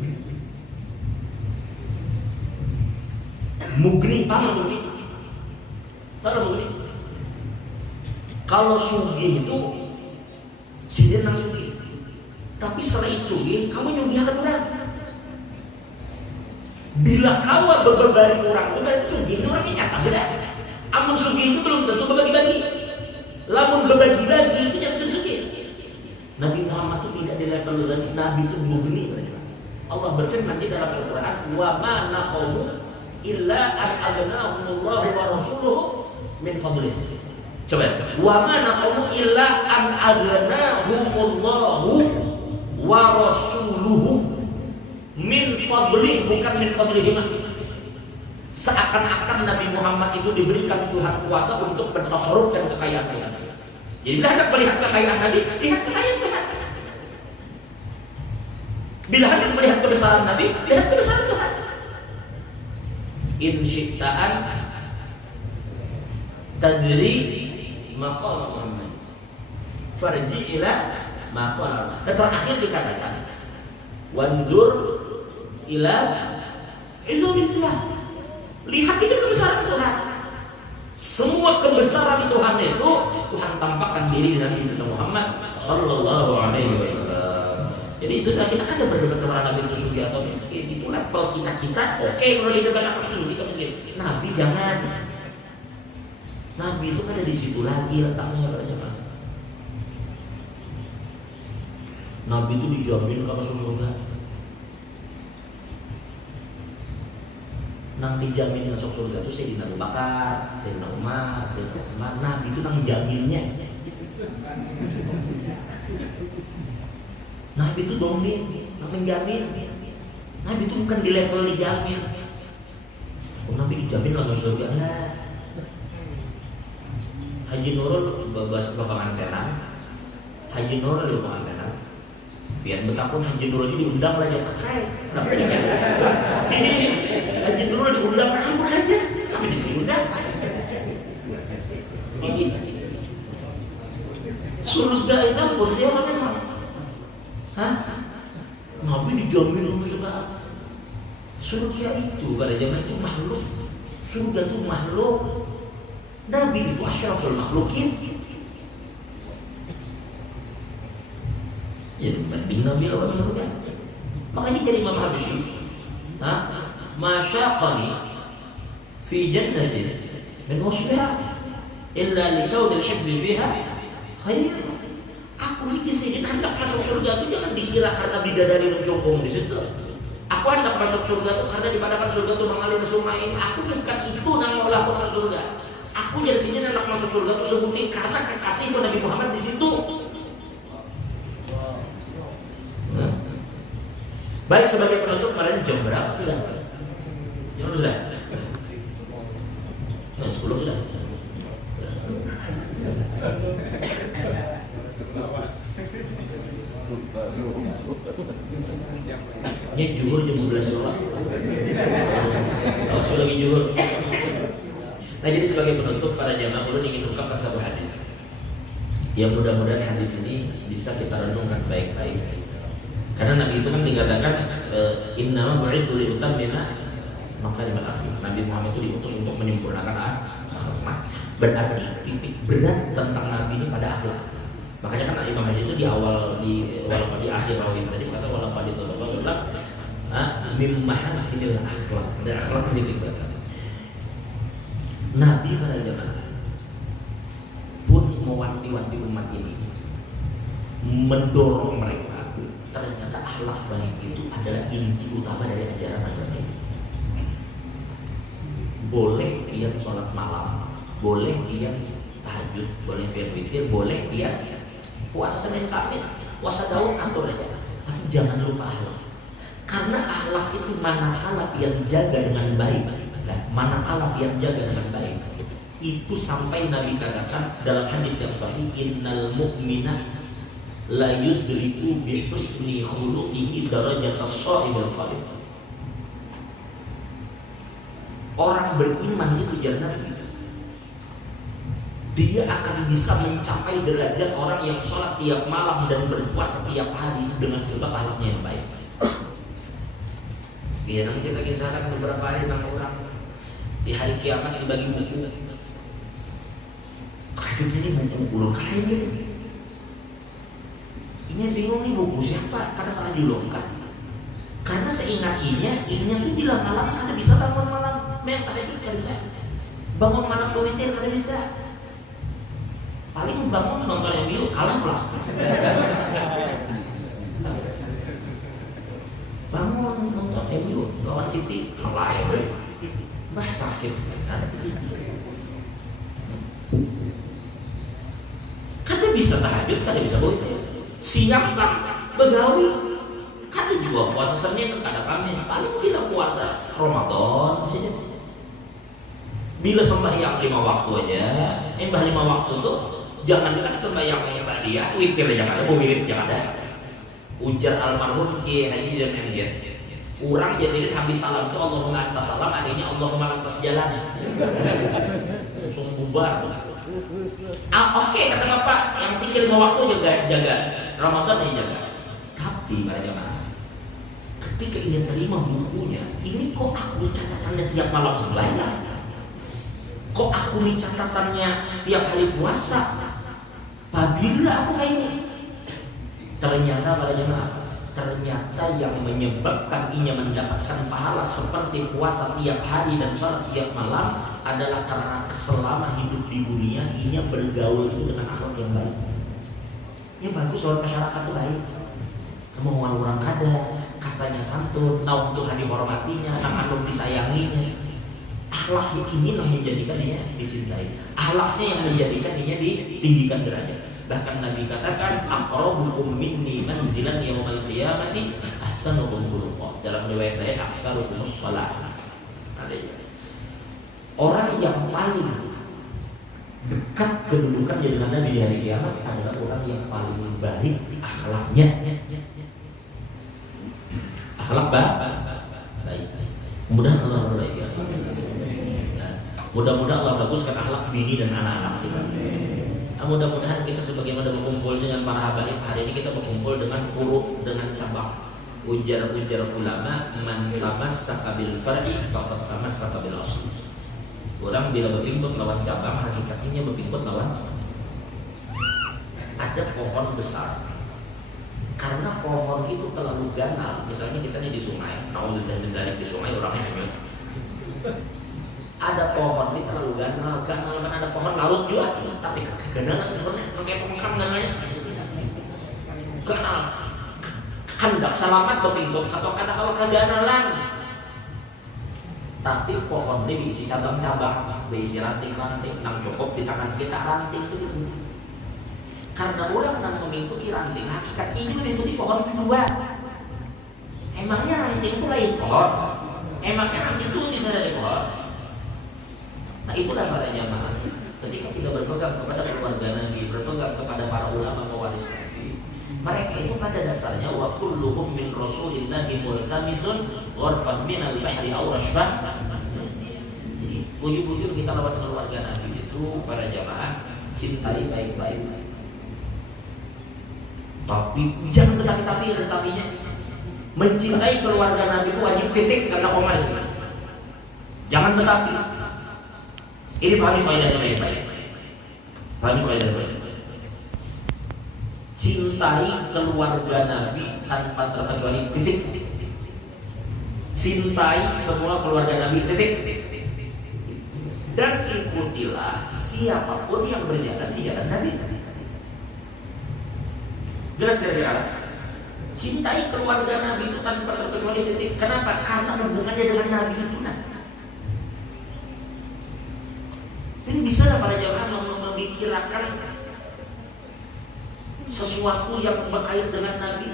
Mugni, paham mugni? Tahu mugni? Kalau sugi itu sidin sang sugi. Tapi selain sugi, kamu nyugi akan benar. Bila kawa berbari orang itu berarti sugih ini orangnya nyata beda. Amun sugih itu belum tentu berbagi-bagi. Lamun berbagi-bagi itu yang sugih. Nabi Muhammad itu tidak di level dari Nabi itu mugni. Allah berfirman di dalam Al-Quran, wa ma naqamu illa an aghnahumullahu wa rasuluhu min fadlih. Coba. Wa ma naqamu illa an aghnahumullahu wa rasuluhu min fadlih, bukan min fadlihima. Seakan-akan Nabi Muhammad itu diberikan Tuhan kuasa untuk bertasarrufkan kekayaan. Jadi bila hendak melihat kekayaan Nabi, lihat kekayaan Tuhan. Bila hendak melihat kebesaran Nabi, lihat kebesaran Tuhan. In syi'ta'an tadri maqam Muhammad farji ila maqam. Dan terakhir dikatakan wandur ila izubillah. Lihat itu kebesaran Tuhan. Semua kebesaran Tuhan itu Tuhan tampakkan diri dalam hidup Muhammad sallallahu alaihi wasallam. Jadi sudah kita kan ada berdebat dengan Nabi itu sugi atau miskin, itu level kita oke kalau di debat Nabi itu sugi atau miskin. Nabi jangan. Nabi itu kan ada di situ lagi letaknya para jemaah. Nabi itu dijamin ke masuk surga. Nang dijamin masuk surga itu Sayyidina Abu Bakar, Sayyidina Umar, Sayyidina Utsman. Nabi itu nang jaminnya. Nabi itu domin, menjamin. Nabi itu bukan di level dijamin. Nabi dijamin lah masuk surga. Nah, Haji Nurul bahas pengantenan. Haji Nurul di pengantenan. Biar betapun Haji Nurul ini diundang lah dia pakai. Haji Nurul diundang lah ampun aja. Tapi diundang. Surga itu pun siapa memang? Hah? Nabi dijamin surga. Surga itu pada zaman itu makhluk. Surga itu makhluk. Nabi itu asyraful makhlukin. Ya banding Nabi lawan surga. Makanya jadi Imam Habsyi, masyaqani fi jannatin min wasfiha illa likaunil hibbi fiha khair. Aku di sini hendak masuk surga itu jangan dikira karena bidadari mencongkong di situ. Aku hendak masuk surga itu karena di hadapan surga itu mengalir semua ini. Aku bukan itu yang mau lakukan surga. Aku dari sini hendak masuk surga itu sebutin karena kekasihku Nabi Muhammad di situ. Baik, sebagai penutup, kemarin jam berapa sudah? Jam sudah? Ya, 10 sudah. Ini juhur jam 11 lewat. Awas lagi juhur. Nah, jadi sebagai penutup para jamaah ulun ingin ungkapkan satu hadis. Yang mudah-mudahan hadis ini bisa kita renungkan baik-baik. Karena Nabi itu kan dikatakan innama bu'itsu li utammima makarimal akhlaq. Nabi Muhammad itu diutus untuk menyempurnakan akhlak. Berarti titik berat tentang Nabi ini pada akhlak. Makanya kan Imam Haji itu di akhir rawin tadi kata walaupun itu akhlak, mimmahan sinil akhlak. Dan akhlak titik berat. Nabi pada zaman pun mewanti-wanti umat ini, mendorong mereka. Ternyata akhlak baik itu adalah inti utama dari ajaran agama ini. Boleh dia sholat malam, boleh dia tahajud, boleh dia witir, boleh dia puasa Senin Kamis, puasa Daud atur aja. Tapi jangan lupa akhlak. Karena akhlak itu manakala dia jaga dengan baik, manakala dia jaga dengan baik, itu sampai Nabi katakan dalam hadis yang sahih, innal mu'mina la yudriku bi husni khuluqihi darajat as-shaibil khalid. Orang beriman itu jangan dia akan bisa mencapai derajat orang yang sholat tiap malam dan berpuasa tiap hari dengan sebab akhlaknya yang baik. Ya, nanti kita kisahkan beberapa hari tentang orang di hari kiamat dibagi buku. Kayak ini buku ulun kalian gitu. Ini bingung nih buku siapa karena salah diulungkan. Karena seingat ininya tuh di malam karena bisa bangun malam tahajud kan bisa. Bangun malam witir kan bisa. Paling bangun nonton MU kalah pula. Bangun nonton MU lawan City kalah ya, bah sakit. Karena bisa tahajud, karena bisa witir. Siang kan begawi, kan juga puasa Senin, kada Kamis, paling bila puasa Ramadan maksudnya. Bila sembahyang 5 waktu aja, 5 waktu tuh jangan kan sembahyang yang dia, witir jangan ada, wirid jangan ada. Ujar almarhum Kiai Haji Zain Hamid. Orang biasanya habis salam itu Allahumma atas salam, adanya Allahumma atas jalan. Langsung bubar. Oke, kata Bapak, yang tinggal 5 waktu jaga Ramadan yang jaga. Tapi para jamaah, ketika ingin terima bukunya, ini kok aku catatannya tiap malam sembahyang, kok aku nih catatannya tiap hari puasa. Apabila aku kayak ini, ternyata para jamaah ternyata yang menyebabkan ia mendapatkan pahala seperti puasa tiap hari dan sholat tiap malam adalah karena selama hidup di dunia ia bergaul itu dengan akhlak yang baik. Ya bagus orang masyarakat itu baik. Kamu orang kada, katanya santun, tahu Tuhan dihormatinya, nang anu disayanginya. Akhlak ini yang menjadikan ia dicintai. Akhlaknya yang menjadikan ia ditinggikan derajat. Bahkan Nabi katakan aqrabukum minni manzilan yaumil qiyamati ahsanukum khuluqan. Dalam riwayat lain aktsarukumus shalah. Orang yang paling dekat kedudukannya dengan Nabi di hari kiamat adalah orang yang paling baik akhlaknya. Akhlak baik. Mudah-mudahan Allah memperbaiki. Mudah-mudahan Allah baguskan akhlak bini dan anak-anak kita. Mudah-mudahan kita sebagaimana berkumpul dengan para habaib hari ini kita berkumpul dengan furu', dengan cabang. Ujar-ujar ulama, man tamassaka bil far'i faqad tamassaka bil asl. Orang bila berpingkut lawan cabang, hakikatnya berpingkut lawan ada pohon besar. Karena pohon itu terlalu ganal. Misalnya kita ini di sungai, naudzubillah min dzalik, di sungai orangnya hanyut. Ada pohon ini terlalu ganal kan ada pohon laut juga, tapi keganalan pohonnya kayak pengkam namanya. Ganal. Hendak selamat berpingkut atau kata kalau keganalan. Tapi pohon ini diisi cabang-cabang, diisi ranting-ranting, nang cukup di tangan kita ranting itu. Karena orang nang mengikuti ranting, hakikat ini mengikuti pohon kedua. Emangnya ranting itu lain pohon? Emangnya ranting itu bisa dari pohon? Nah itulah para jamaah ketika tidak berpegang kepada keluarga Nabi, berpegang kepada para ulama pewaris Nabi, mereka itu pada dasarnya wa kulluhum min rasulillahi multamisun gharfan min al-bahri aw rashfah. Jadi ujung-ujung kita lawan keluarga Nabi itu para jamaah cintai baik-baik. Tapi jangan bertapi-tapi, ada tapinya. Mencintai keluarga Nabi itu wajib titik karena koma di sini. Jangan bertapi. Ini pahami faedahnya baik-baik. Pahami faedahnya baik-baik. Cintai keluarga Nabi tanpa terkecuali titik. Cintai semua keluarga Nabi titik. Dan ikutilah siapapun yang berjalan di jalan Nabi. Jelas kira-kira? Cintai keluarga Nabi itu tanpa terkecuali titik. Kenapa? Karena hubungannya dengan Nabi itu Ini bisa para jamaah memikirkan sesuatu yang berkait dengan Nabi.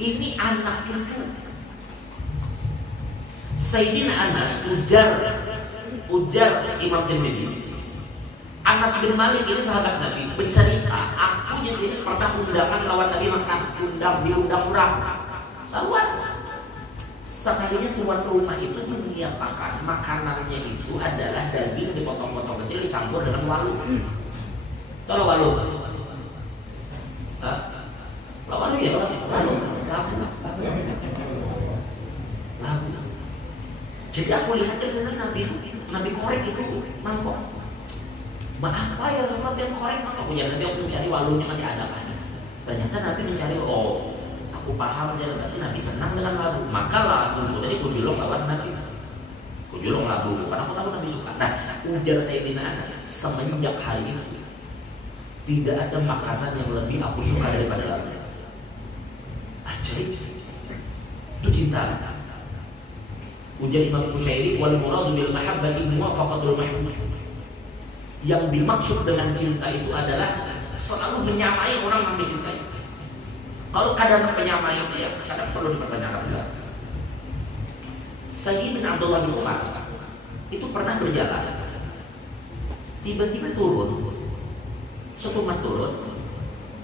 Ini anak cucu Sayyidina Anas, ujar Imam Tirmidzi. Anas bin Malik ini sahabat Nabi bercerita, aku di sini pernah undangan lawan Nabi makan, diundang orang. Sawan. Sekalinya tuan rumah itu menyiapkan makanannya itu adalah daging dipotong-potong kecil dicampur dengan walu. Kalau walu, walu ya walu, labu. Jadi aku lihat dari sana Nabi korek itu mangkok. Apa ya sama yang korek mangkok? Punya Nabi aku mencari walunya masih ada kan? Ternyata Nabi mencari aku paham saya berarti Nabi senang dengan labu, maka labu tadi kujulung lawan Nabi, kujulung labu karena aku tahu Nabi suka. Nah ujar Sayyidina Anas, semenjak hari ini tidak ada makanan yang lebih aku suka daripada labu. Ajaib, itu cinta. Ujar Imam Qushairi, wal muradu bil mahabbati muwafaqatul mahbub. Yang dimaksud dengan cinta itu adalah selalu menyamai orang yang dicintai. Kalau kadang penyamai itu ya kadang perlu dipertanyakan juga. Sayyidina Abdullah bin Umar itu pernah berjalan, tiba-tiba turun, setumat turun,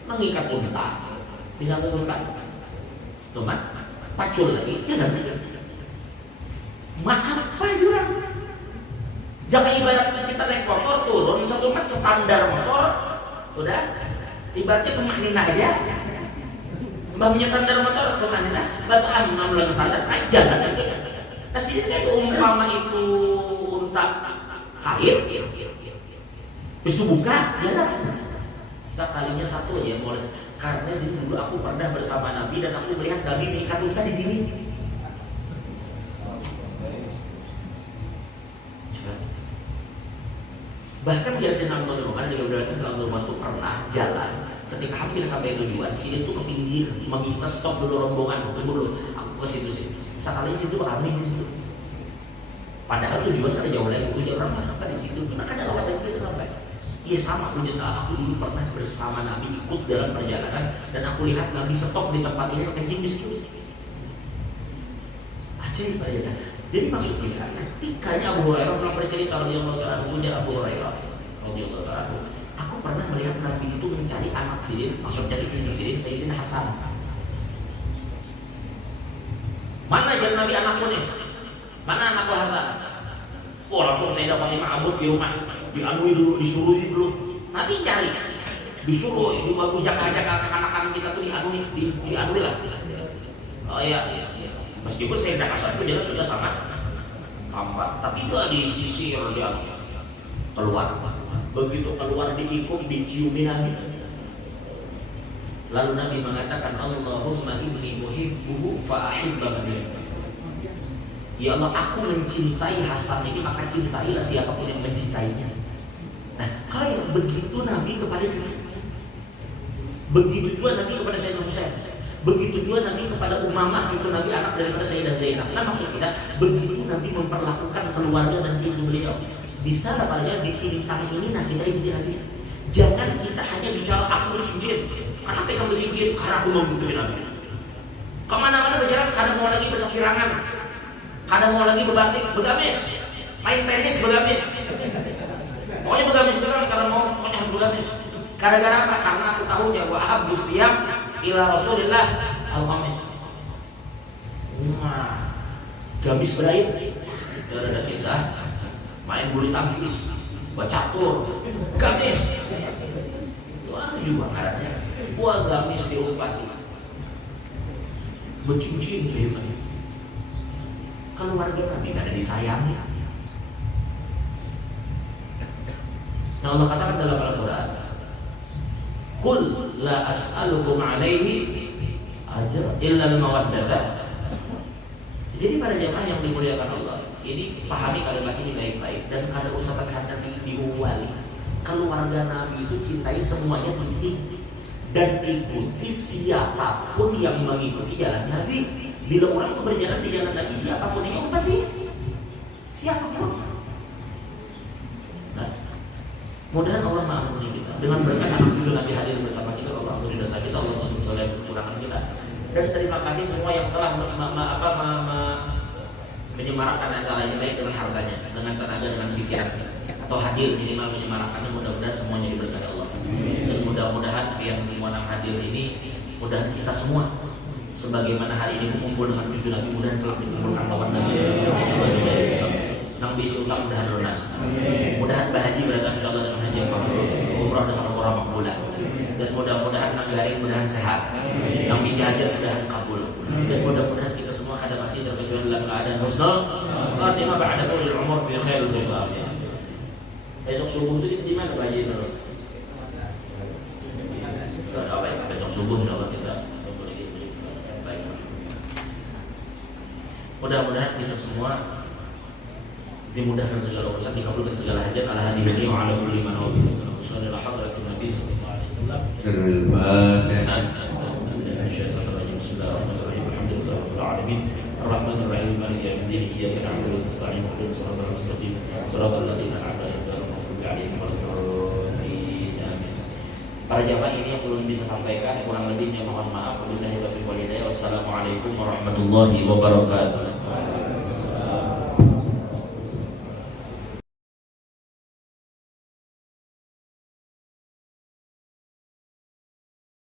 mengikat unta, bisa unta, setumat, pacul lagi, jalan. Maka apa juga? Jika ibarat kita naik motor turun, setumat standar motor, udah, ibaratnya tumakninah aja. Mbahnya standar motor kemana? Batu amam lagi standar naik jalan lagi. Kasih umpama itu unta kain, terus itu buka jalan. sekalinya satu aja boleh. Karena sini dulu aku pernah bersama Nabi dan aku melihat Nabi mengikat unta di sini. Bahkan biasanya Nabi Muhammad dengan berdasarkan Nabi Muhammad itu pernah jalan ketika hampir sampai tujuan, sini tuh ke pinggir meminta stop dulu rombongan, tunggu dulu, aku ke situ. Sekali situ kami di situ. Padahal tujuan kan jauh lagi, tujuan orang mana apa di situ. Karena kan ada kawasan itu sampai. Iya sama sebenarnya aku dulu pernah bersama Nabi ikut dalam perjalanan dan aku lihat Nabi stop di tempat ini kencing di situ. Ajaib aja. Jadi maksud kita, ketikanya Abu Hurairah pernah bercerita radhiyallahu ta'ala punya Abu Hurairah radhiyallahu ta'ala, aku pernah melihat Nabi itu mencari anak Sirin, maksudnya cucu Sirin, Sayyidina Hasan. Mana jalan Nabi anakku nih? Mana anakku Hasan? Oh langsung Sayyidah Fatimah abut di rumah, dianui dulu, disuruh dulu. Nabi cari, disuruh, dibawa jaga-jaga anak-anak kita tuh dianui lah. Oh iya. Meskipun Sayyidah Hasan itu jelas sudah sangat tampak, tapi dia disisir, dia keluar. Begitu keluar diikut, diciumi Nabi. Lalu Nabi mengatakan, Allahumma inni muhibbuhu fa'ahibba bani. Ya Allah, aku mencintai Hasan ini, maka cintailah siapapun yang mencintainya. Nah, kalau yang begitu Nabi kepada cucu, begitu juga Nabi kepada Sayyidina Husain. Begitu juga Nabi kepada Umamah, cucu Nabi, anak daripada Sayyidah Zainab. Nah maksud kita, begitu Nabi memperlakukan keluarga dan cucu beliau. Bisa namanya di bintang ini, nah kita ini Nabi. Jangan kita hanya bicara aku bercincin. Kenapa kamu bercincin? Karena aku mau butuhin Nabi. Kemana-mana berjalan, kadang mau lagi bersasirangan, kadang mau lagi begamis, main tenis begamis. Pokoknya begamis terus, karena mau pokoknya harus begamis. Gara-gara apa? Karena aku tahu ya wa habbu siyam ila Rasulillah al-qamis. Wah, gamis berair. Ada kisah main bulu tangkis, bacatur, gamis. Wah, juga ngarannya. Wah, gamis diumpati. Bercincin cuy. Keluarga Nabi tidak disayangi. Nah, Allah katakan dalam Al-Qur'an, Qul la as'alukum alaihi ajra illa al-mawaddah. Jadi para jamaah yang dimuliakan Allah, ini pahami kalimat ini baik-baik dan kada usah terhadap diuwali. Keluarga Nabi itu cintai semuanya penting dan ikuti siapapun yang mengikuti jalan Nabi. Bila orang itu berjalan di jalan Nabi, siapapun yang umpati, siapapun. Nah, mudah-mudahan Allah mengampuni kita dengan berkat anak cucu Nabi hadir bersama kita. Allah ampuni dosa kita, Allah tutup soleh kekurangan kita. Dan terima kasih semua yang telah menyemarakkan acara ini baik dengan hartanya, dengan tenaga, dengan pikiran, atau hadir minimal menyemarakkannya. Mudah-mudahan semuanya diberkahi Allah. Dan mudah-mudahan yang semua yang hadir ini, mudah kita semua sebagaimana hari ini berkumpul dengan cucu Nabi, mudah telah dikumpulkan lawan Nabi. Nang bisi utang mudahan lunas. Mudahan bahaji berdatang insyaallah dengan haji yang mabrur, umrah dengan umrah makbulah. Dan mudah-mudahan nagarin mudahan sehat. Nang bisi hajat mudahan kabul. Dan mudah-mudahan kita semua kada mati terkecuali dalam keadaan husnul khatimah ba'da tulil umur fi khairil afiyah. Besok subuh itu di mana Pak Haji? Besok subuh insyaallah kita. Mudah-mudahan kita semua dimudahkan segala urusan, dikabulkan segala hajat ala hadihi wa ala kulli man wabi sallallahu alaihi wasallam. Nabi sallallahu alaihi wasallam. Al-Fatihah. Bismillahirrahmanirrahim. Alhamdulillahirabbil alamin. Arrahmanir rahim. Maliki yaumiddin. Iyyaka na'budu wa nasta'in. Ihdinas siratal mustaqim. Siratal ladzina an'amta alaihim ghairil maghdubi alaihim waladdallin. Amin. Para jamaah ini yang belum bisa sampaikan, kurang lebihnya mohon maaf. Wabillahi taufiq wal hidayah. Wassalamualaikum warahmatullahi wabarakatuh.